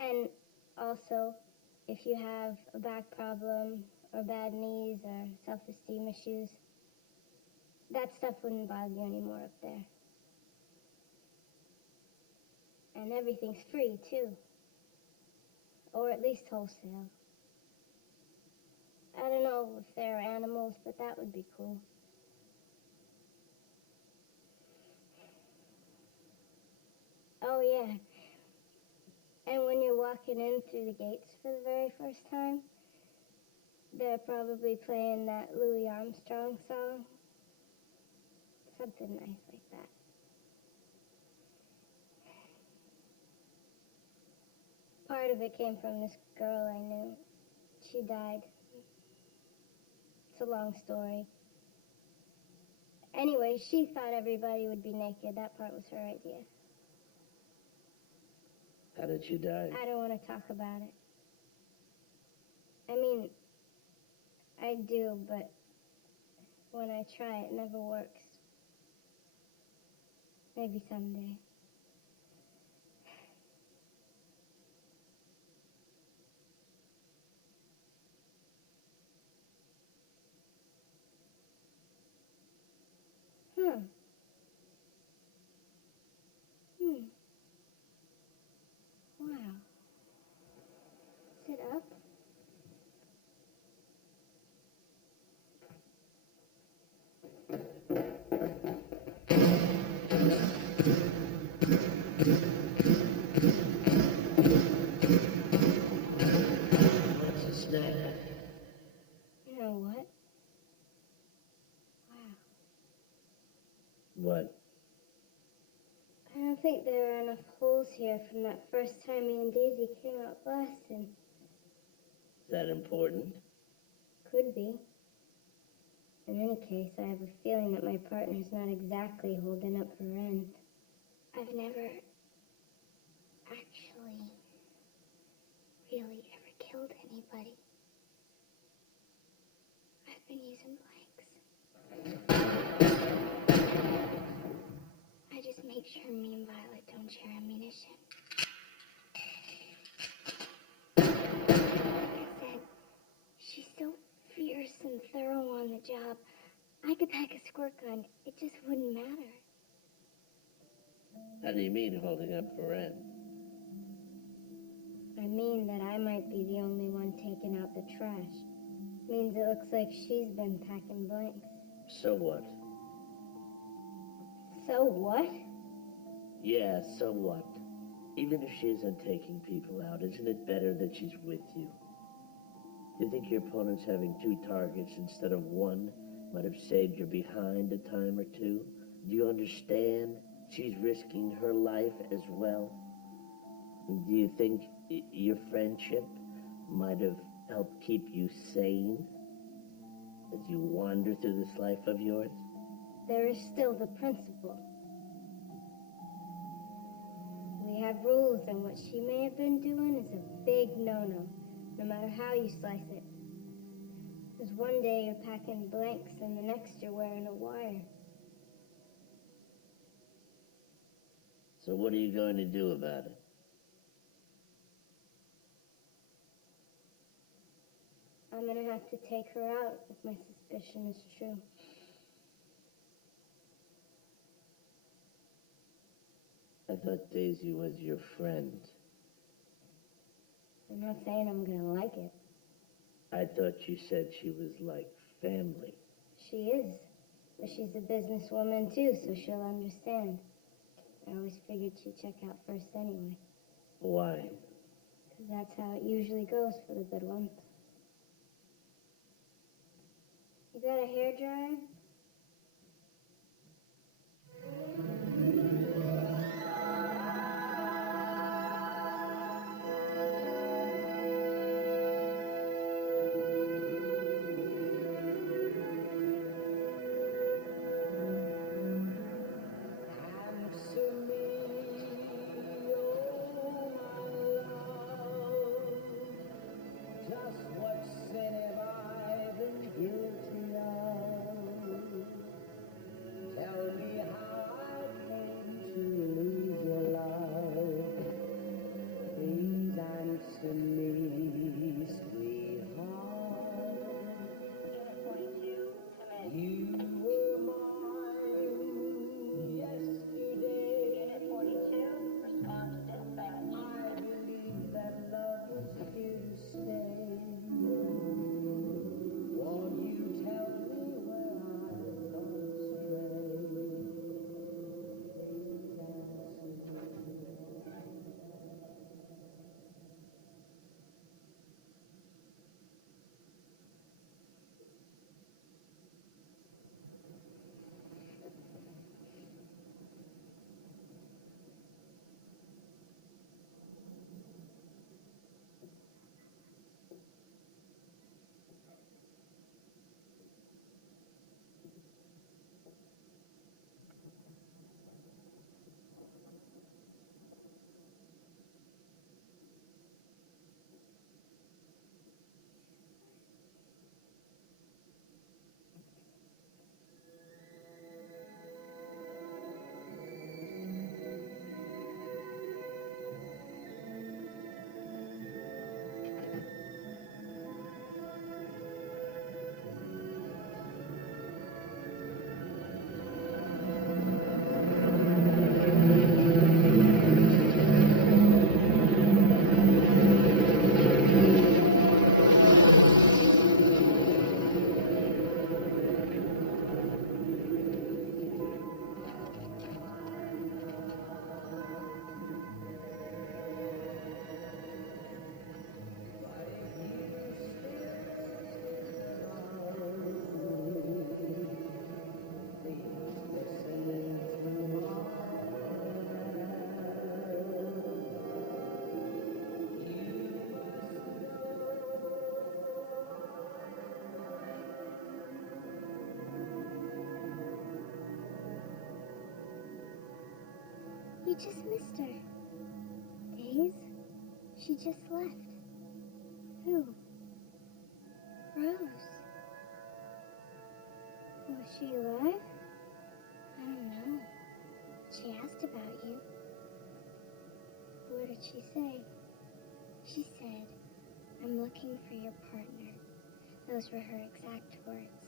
And also, if you have a back problem or bad knees or self-esteem issues, that stuff wouldn't bother you anymore up there. And everything's free, too. Or at least wholesale. I don't know if there are animals, but that would be cool. Oh, yeah. And when you're walking in through the gates for the very first time, they're probably playing that Louis Armstrong song. Something nice like that. Part of it came from this girl I knew. She died. It's a long story. Anyway, she thought everybody would be naked. That part was her idea. How did she die? I don't want to talk about it. I mean, I do, but when I try, it never works. Maybe someday. Wow. Sit up. What's a snack? You know what? Wow. What? I don't think there are enough holes here from that first time me and Daisy came out blasting. Is that important? Could be. In any case, I have a feeling that my partner's not exactly holding up her end. I've never actually really ever killed anybody. I've been using blanks. I just make sure me and Violet don't share ammunition. Like I said, she's so fierce and thorough on the job. I could pack a squirt gun. It just wouldn't matter. How do you mean holding up for rent? I mean that I might be the only one taking out the trash. Means it looks like she's been packing blanks. So what? So what? Yeah, so what? Even if she isn't taking people out, isn't it better that she's with you? Do you think your opponent's having 2 targets instead of 1 might have saved your behind a time or two? Do you understand? she's risking her life as well? Do you think your friendship might have helped keep you sane as you wander through this life of yours? There is still the principle. We have rules, and what she may have been doing is a big no-no, no matter how you slice it. Because one day you're packing blanks, and the next you're wearing a wire. So what are you going to do about it? I'm gonna have to take her out if my suspicion is true. I thought Daisy was your friend. I'm not saying I'm gonna like it. I thought you said she was like family. She is. But she's a businesswoman too, so she'll understand. I always figured she'd check out first anyway. Why? Because that's how it usually goes for the good ones. You got a hairdryer? You just missed her. Days? She just left. Who? Rose. Was she alive? I don't know. She asked about you. What did she say? She said, "I'm looking for your partner." Those were her exact words.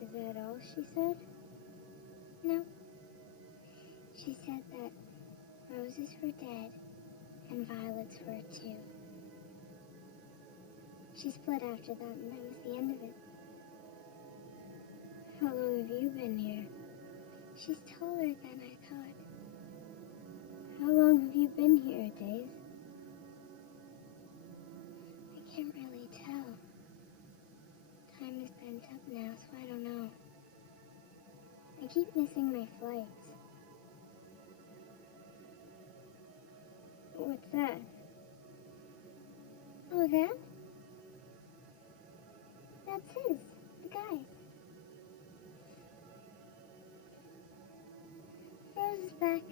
Is that all she said? No. She said that roses were dead and violets were too. She split after that, and that was the end of it. How long have you been here? She's taller than I thought. How long have you been here, Days? I can't really tell. Time is bent up now, so I don't know. I keep missing my flights. that? Oh, that? That's his. The guy's. Rose is back.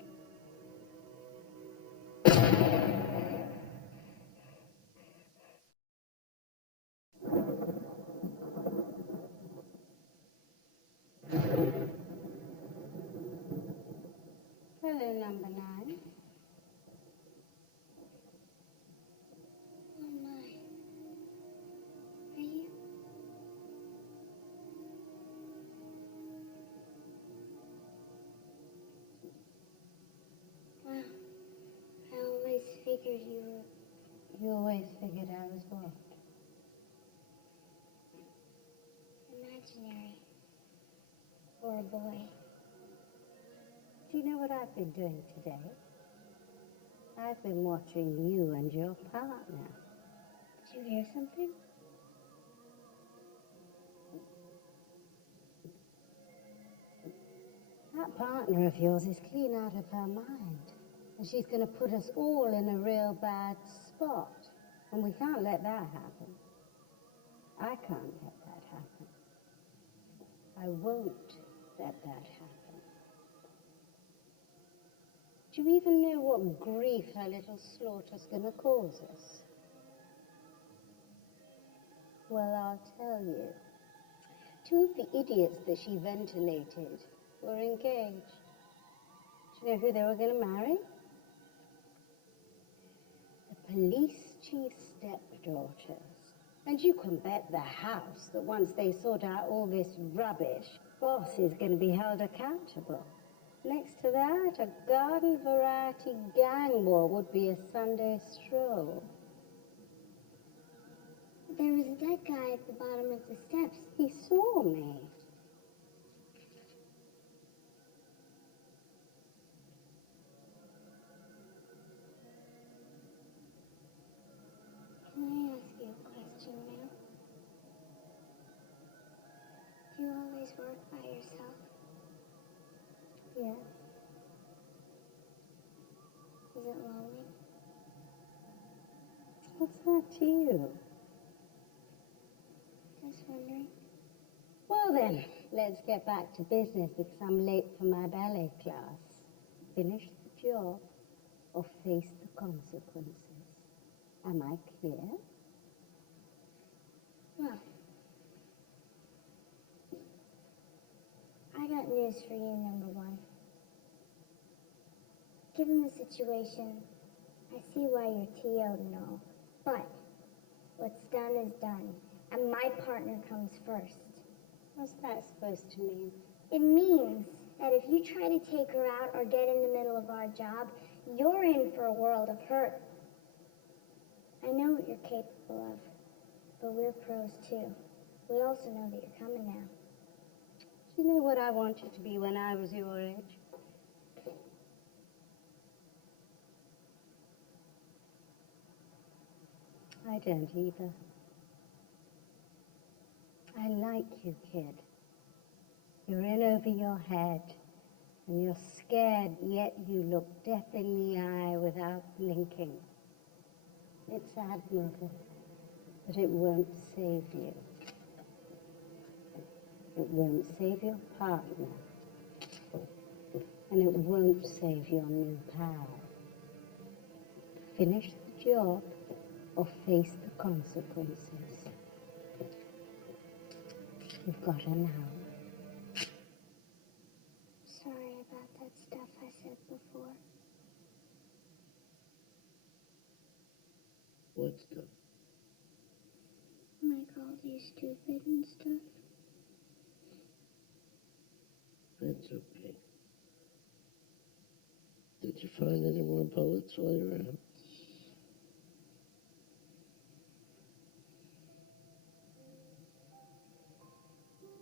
Hello, number 9. Oh, my. Are you? Wow. I always figured you were You always figured I was what? imaginary. For a boy. Do you know what I've been doing today? I've been watching you and your partner. Did you hear something? That partner of yours is clean out of her mind. And she's going to put us all in a real bad spot. And we can't let that happen. I can't let that happen. I won't let that happen. Do you even know what grief her little slaughter's going to cause us? Well, I'll tell you. 2 of the idiots that she ventilated were engaged. Do you know who they were going to marry? The police chief's stepdaughters. And you can bet the house that once they sort out all this rubbish, boss is going to be held accountable. Next to that, a garden variety gang war would be a Sunday stroll. There was a dead guy at the bottom of the steps. He saw me. Can I ask you a question now? Do you always work by yourself? Yeah. Is it lonely? What's that to you? Just wondering. Well then, let's get back to business because I'm late for my ballet class. Finish the job or face the consequences. Am I clear? Well, I got news for you, number 1. Given the situation, I see why you're TO'd and all. But what's done is done, and my partner comes first. What's that supposed to mean? It means that if you try to take her out or get in the middle of our job, you're in for a world of hurt. I know what you're capable of, but we're pros too. We also know that you're coming now. Do you know what I wanted to be when I was your age? I don't either. I like you, kid. You're in over your head, and you're scared, yet you look death in the eye without blinking. It's admirable, but it won't save you. It won't save your partner, and it won't save your new pal. Finish the job or face the consequences. You've got her now. Sorry about that stuff I said before. What stuff? When I called you stupid and stuff. That's okay. Did you find any more bullets while you were out?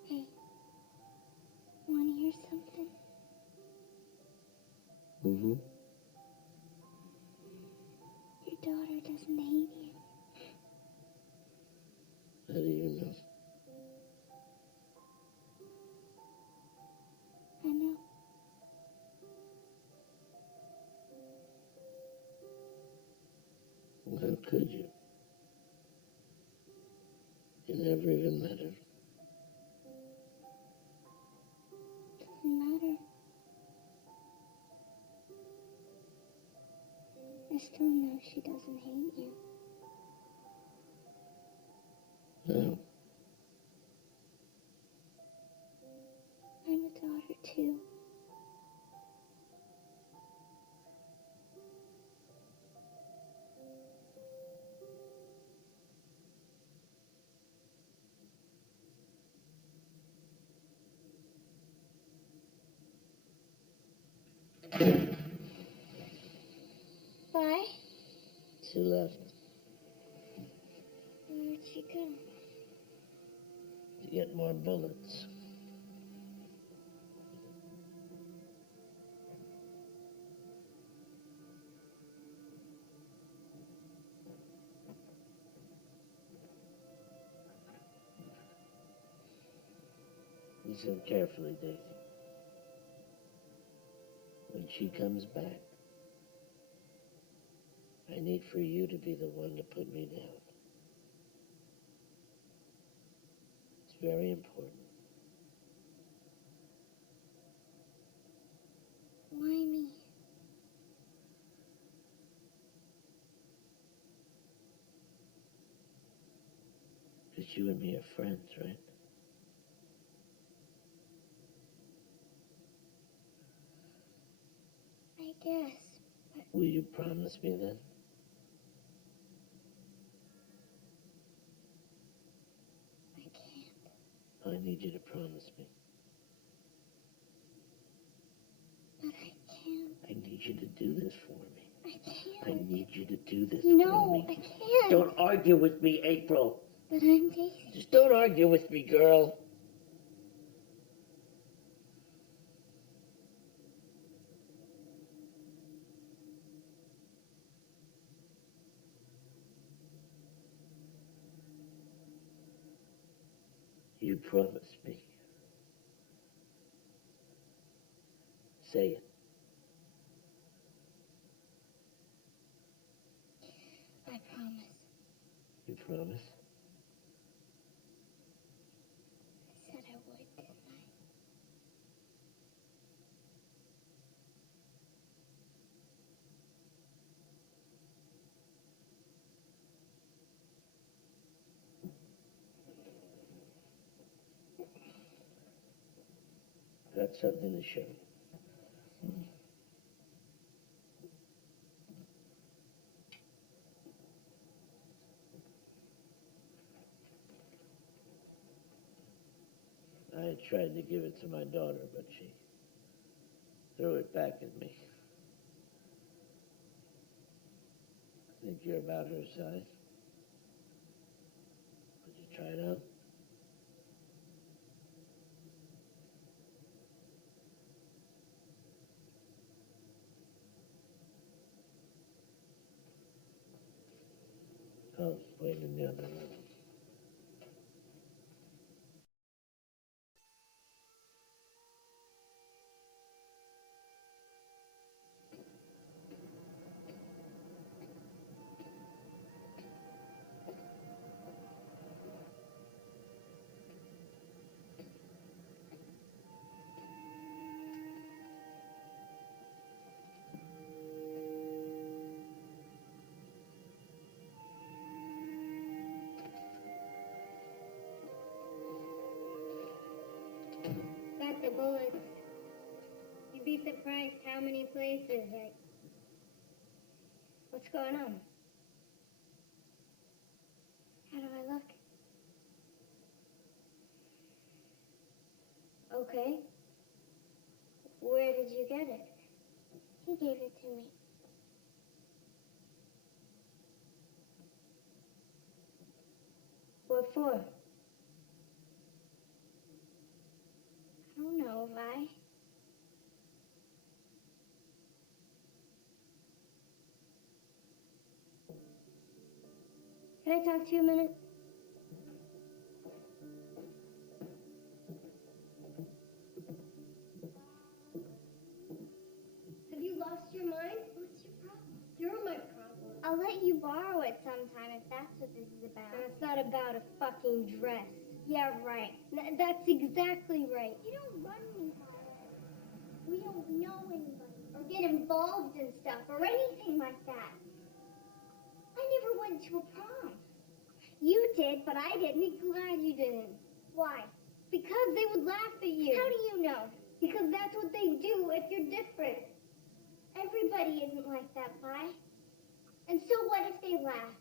Hey, want to hear something? Mm-hmm. Your daughter doesn't hate you. How do you know? I know. How could you? You never even met her. Doesn't matter. I still know she doesn't hate you. No. I'm a daughter, too. Bye. She left Where'd she go? to get more bullets. Listen carefully, Daisy. When she comes back, I need for you to be the one to put me down. It's very important. Why me? Because you and me are friends, right? I guess, but Will you promise me then? I can't. I need you to promise me. But I can't. I need you to do this for me. I can't. I need you to do this for No, me. I can't. Don't argue with me, April. But I'm Daisy. Just don't argue with me, girl. You promised me. Say it. I promise. You promise? I said I would, didn't I? Got something to show you. I tried to give it to my daughter, but she threw it back at me. Think you're about her size? Would you try it out? Oh, wait in the other room. Got the bullets. You'd be surprised how many places What's going on? How do I look? Okay. Where did you get it? He gave it to me. What for? I don't know, Vi. Can I talk to you a minute? Have you lost your mind? What's your problem? You're my problem. I'll let you borrow it sometime if that's what this is about. It's not about a fucking dress. Yeah, right. That's exactly right. You don't run me, Father. We don't know anybody or get involved in stuff or anything like that. I never went to a prom. You did, but I didn't. Glad you didn't. Why? Because they would laugh at you. How do you know? Because that's what they do if you're different. Everybody isn't like that, Pi. And so what if they laugh?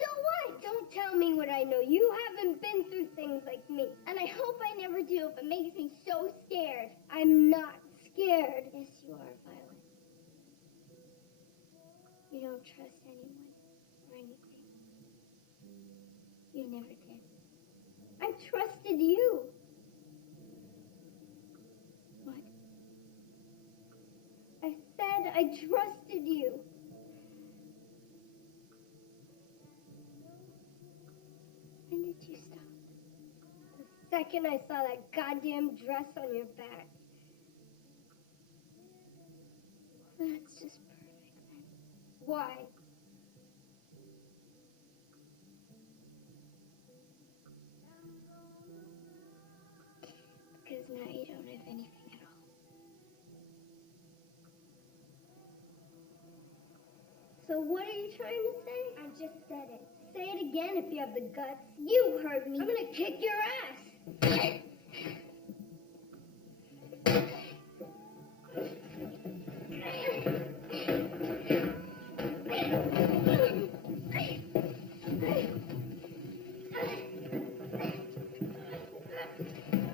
So what? Don't tell me what I know. You haven't been through things like me. And I hope I never do if it makes me so scared. I'm not scared. Yes, you are, Violet. You don't trust anyone or anything. You never did. I trusted you. What? I said I trusted you. When did you stop? The second I saw that goddamn dress on your back. Well, that's just perfect then. Why? Because now you don't have anything at all. So what are you trying to say? I just said it. Say it again if you have the guts. You heard me. I'm gonna kick your ass.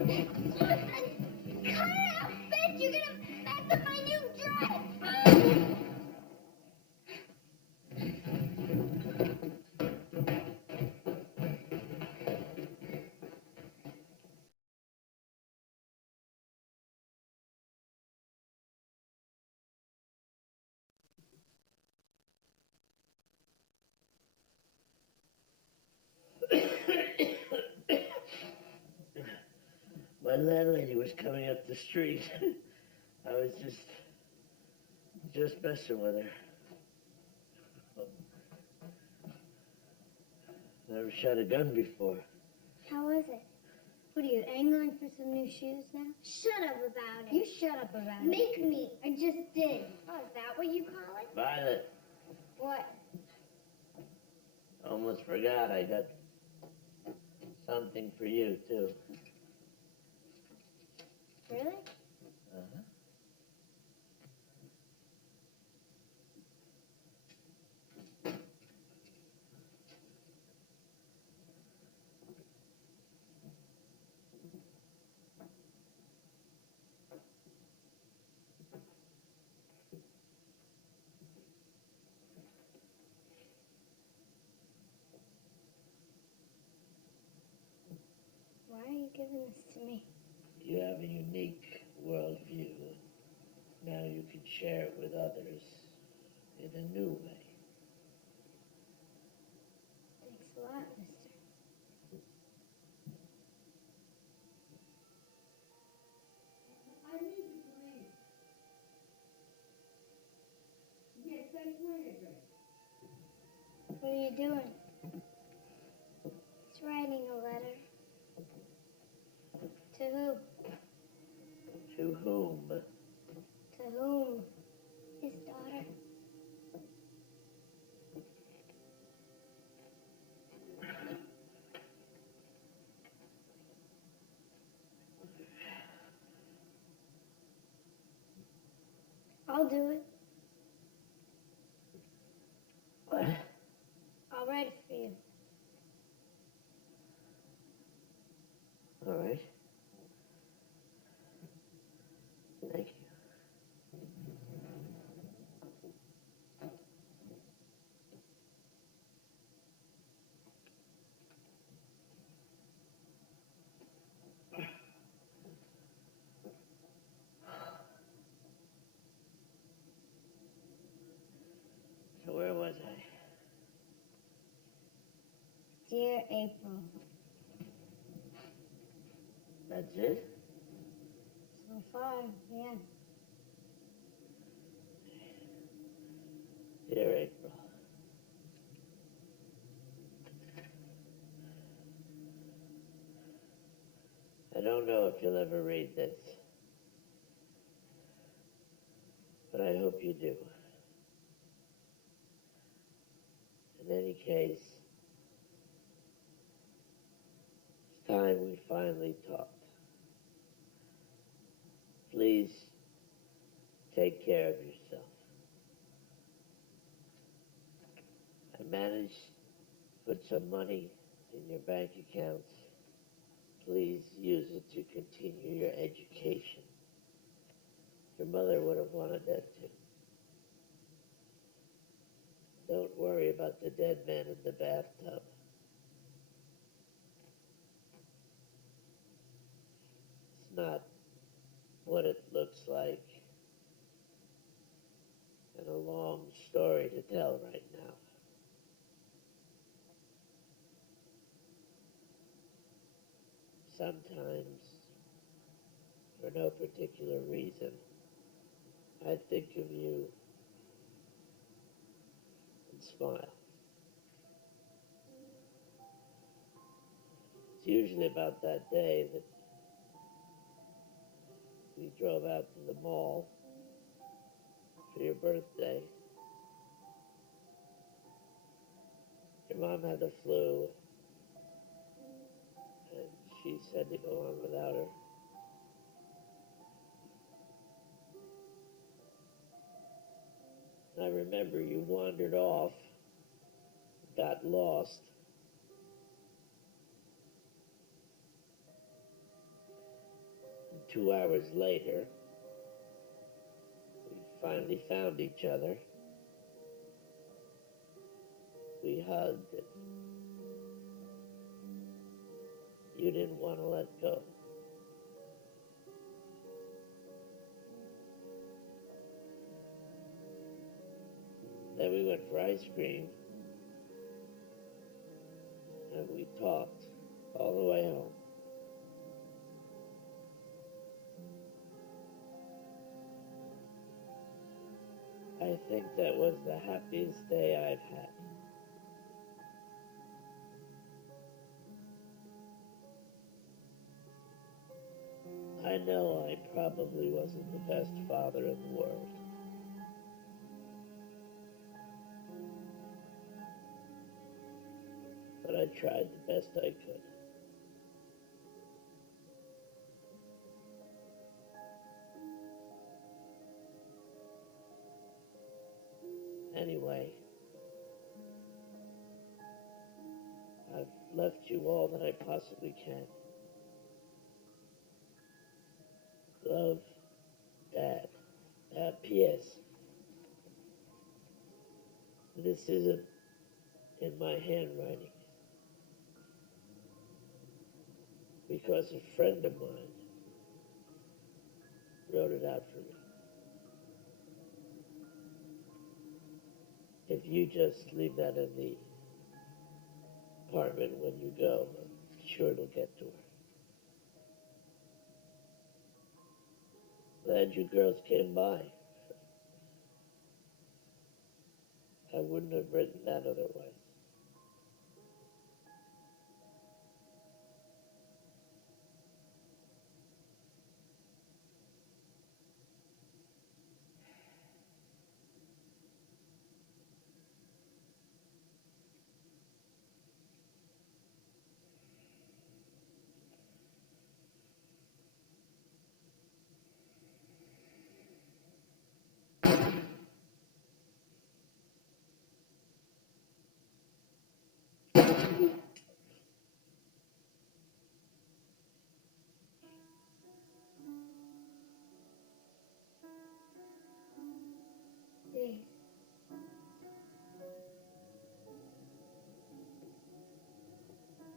Cut it out, bitch! You're gonna mess up my new dress! When that lady was coming up the street, I was just messing with her. Never shot a gun before. How was it? What are you, angling for some new shoes now? Shut up about it. You shut up about it. Make me. I just did. Oh, is that what you call it? Violet, What? almost forgot I got something for you, too. Really? Uh-huh. Why are you giving this to me? You have a unique worldview. Now you can share it with others in a new way. Thanks a lot, mister. I need you to leave. Yes, that's my address. What are you doing? He's writing a letter. To who? To whom? To whom? His daughter. I'll do it. What? I'll write it for you. All right. Thank you. So where was I? Dear April, That's it? so far, yeah. Dear April, don't know if you'll ever read this, but I hope you do. In any case, it's time we finally talked. Please take care of yourself. I managed to put some money in your bank accounts. Please use it to continue your education. Your mother would have wanted that too. Don't worry about the dead man in the bathtub. It's not what it looks like and a long story to tell right now. Sometimes, for no particular reason, I think of you and smile. It's usually about that day that we drove out to the mall for your birthday. Your mom had the flu, and she said to go on without her. I remember you wandered off, got lost. And 2 hours later, we finally found each other. We hugged, and you didn't want to let go. Then we went for ice cream, and we talked all the way home. I think that was the happiest day I've had. I know I probably wasn't the best father in the world. But I tried the best I could. Anyway, I've left you all that I possibly can. Love, Dad. P.S. This isn't in my handwriting, because a friend of mine wrote it out for me. If you just leave that in the apartment when you go, I'm sure it'll get to her. Glad you girls came by. I wouldn't have written that otherwise. Days.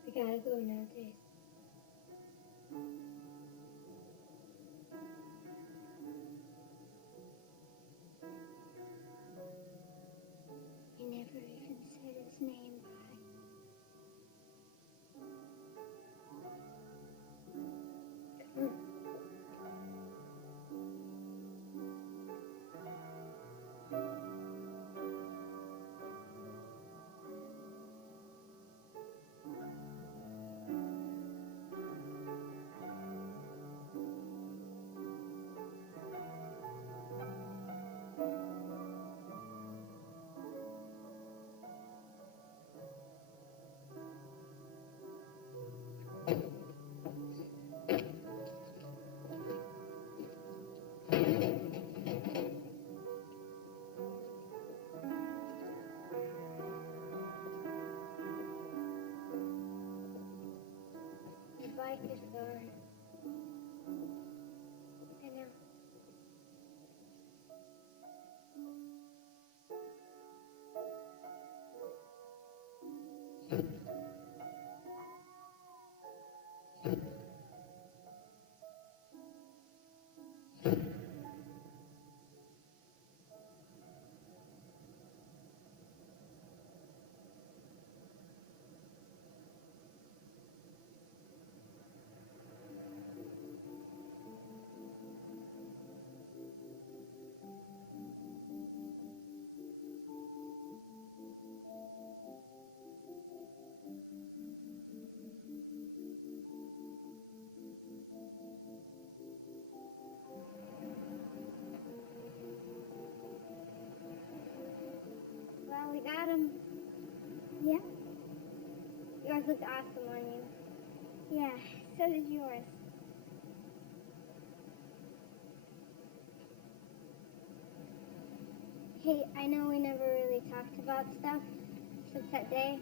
I gotta go now, Days. You never even said his name, Bri. Come on. The bike is gone. I know. Well, we got him. Yeah? Yours looked awesome on you. Yeah, so did yours. Hey, I know we never really talked about stuff since that day.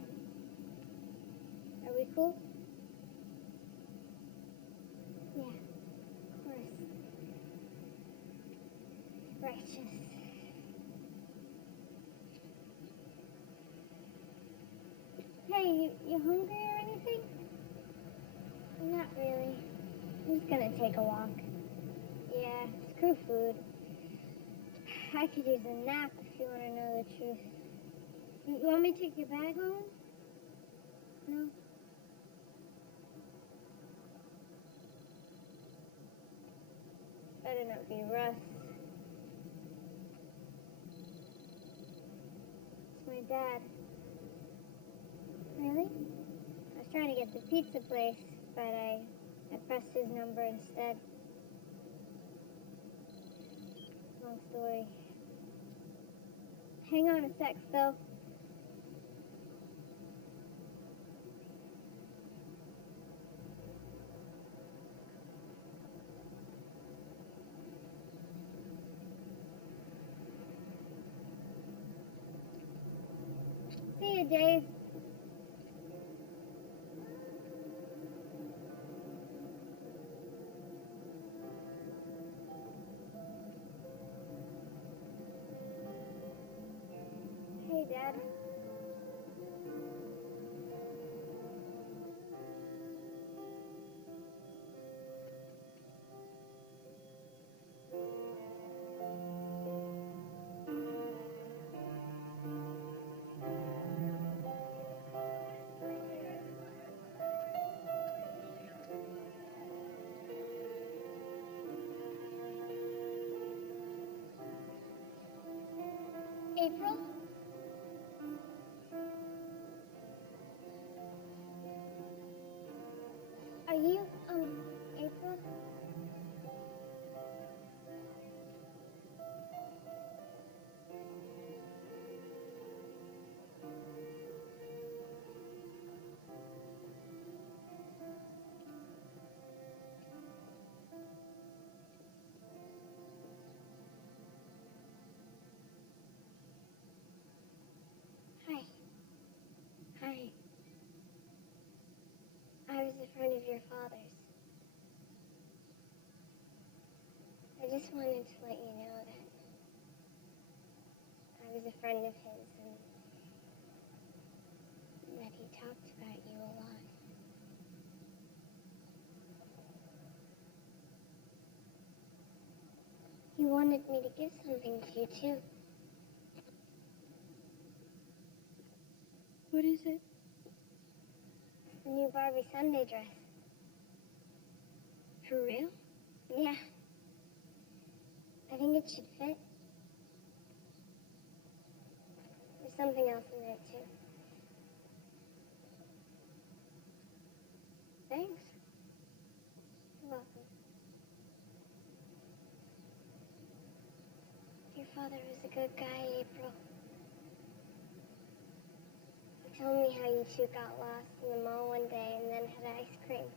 Are we cool? Yeah, of course. Righteous. Hey, you hungry or anything? Not really. I'm just gonna take a walk. Yeah, screw food. I could use a nap if you want to know the truth. You want me to take your bag home? No? Better not be Russ. It's my dad. Really? I was trying to get the pizza place, but I pressed his number instead. Long story. Hang on a sec, Phil. See you, Dave. Hey, Dad. April? Are you, April? Hi. Hi. I was a friend of your father's. I just wanted to let you know that I was a friend of his and that he talked about you a lot. He wanted me to give something to you, too. What is it? It's the new Barbie Sunday dress. For real? Yeah. I think it should fit. There's something else in there, too. Thanks. You're welcome. Your father was a good guy, April. He told me how you two got lost in the mall one day and then had ice cream.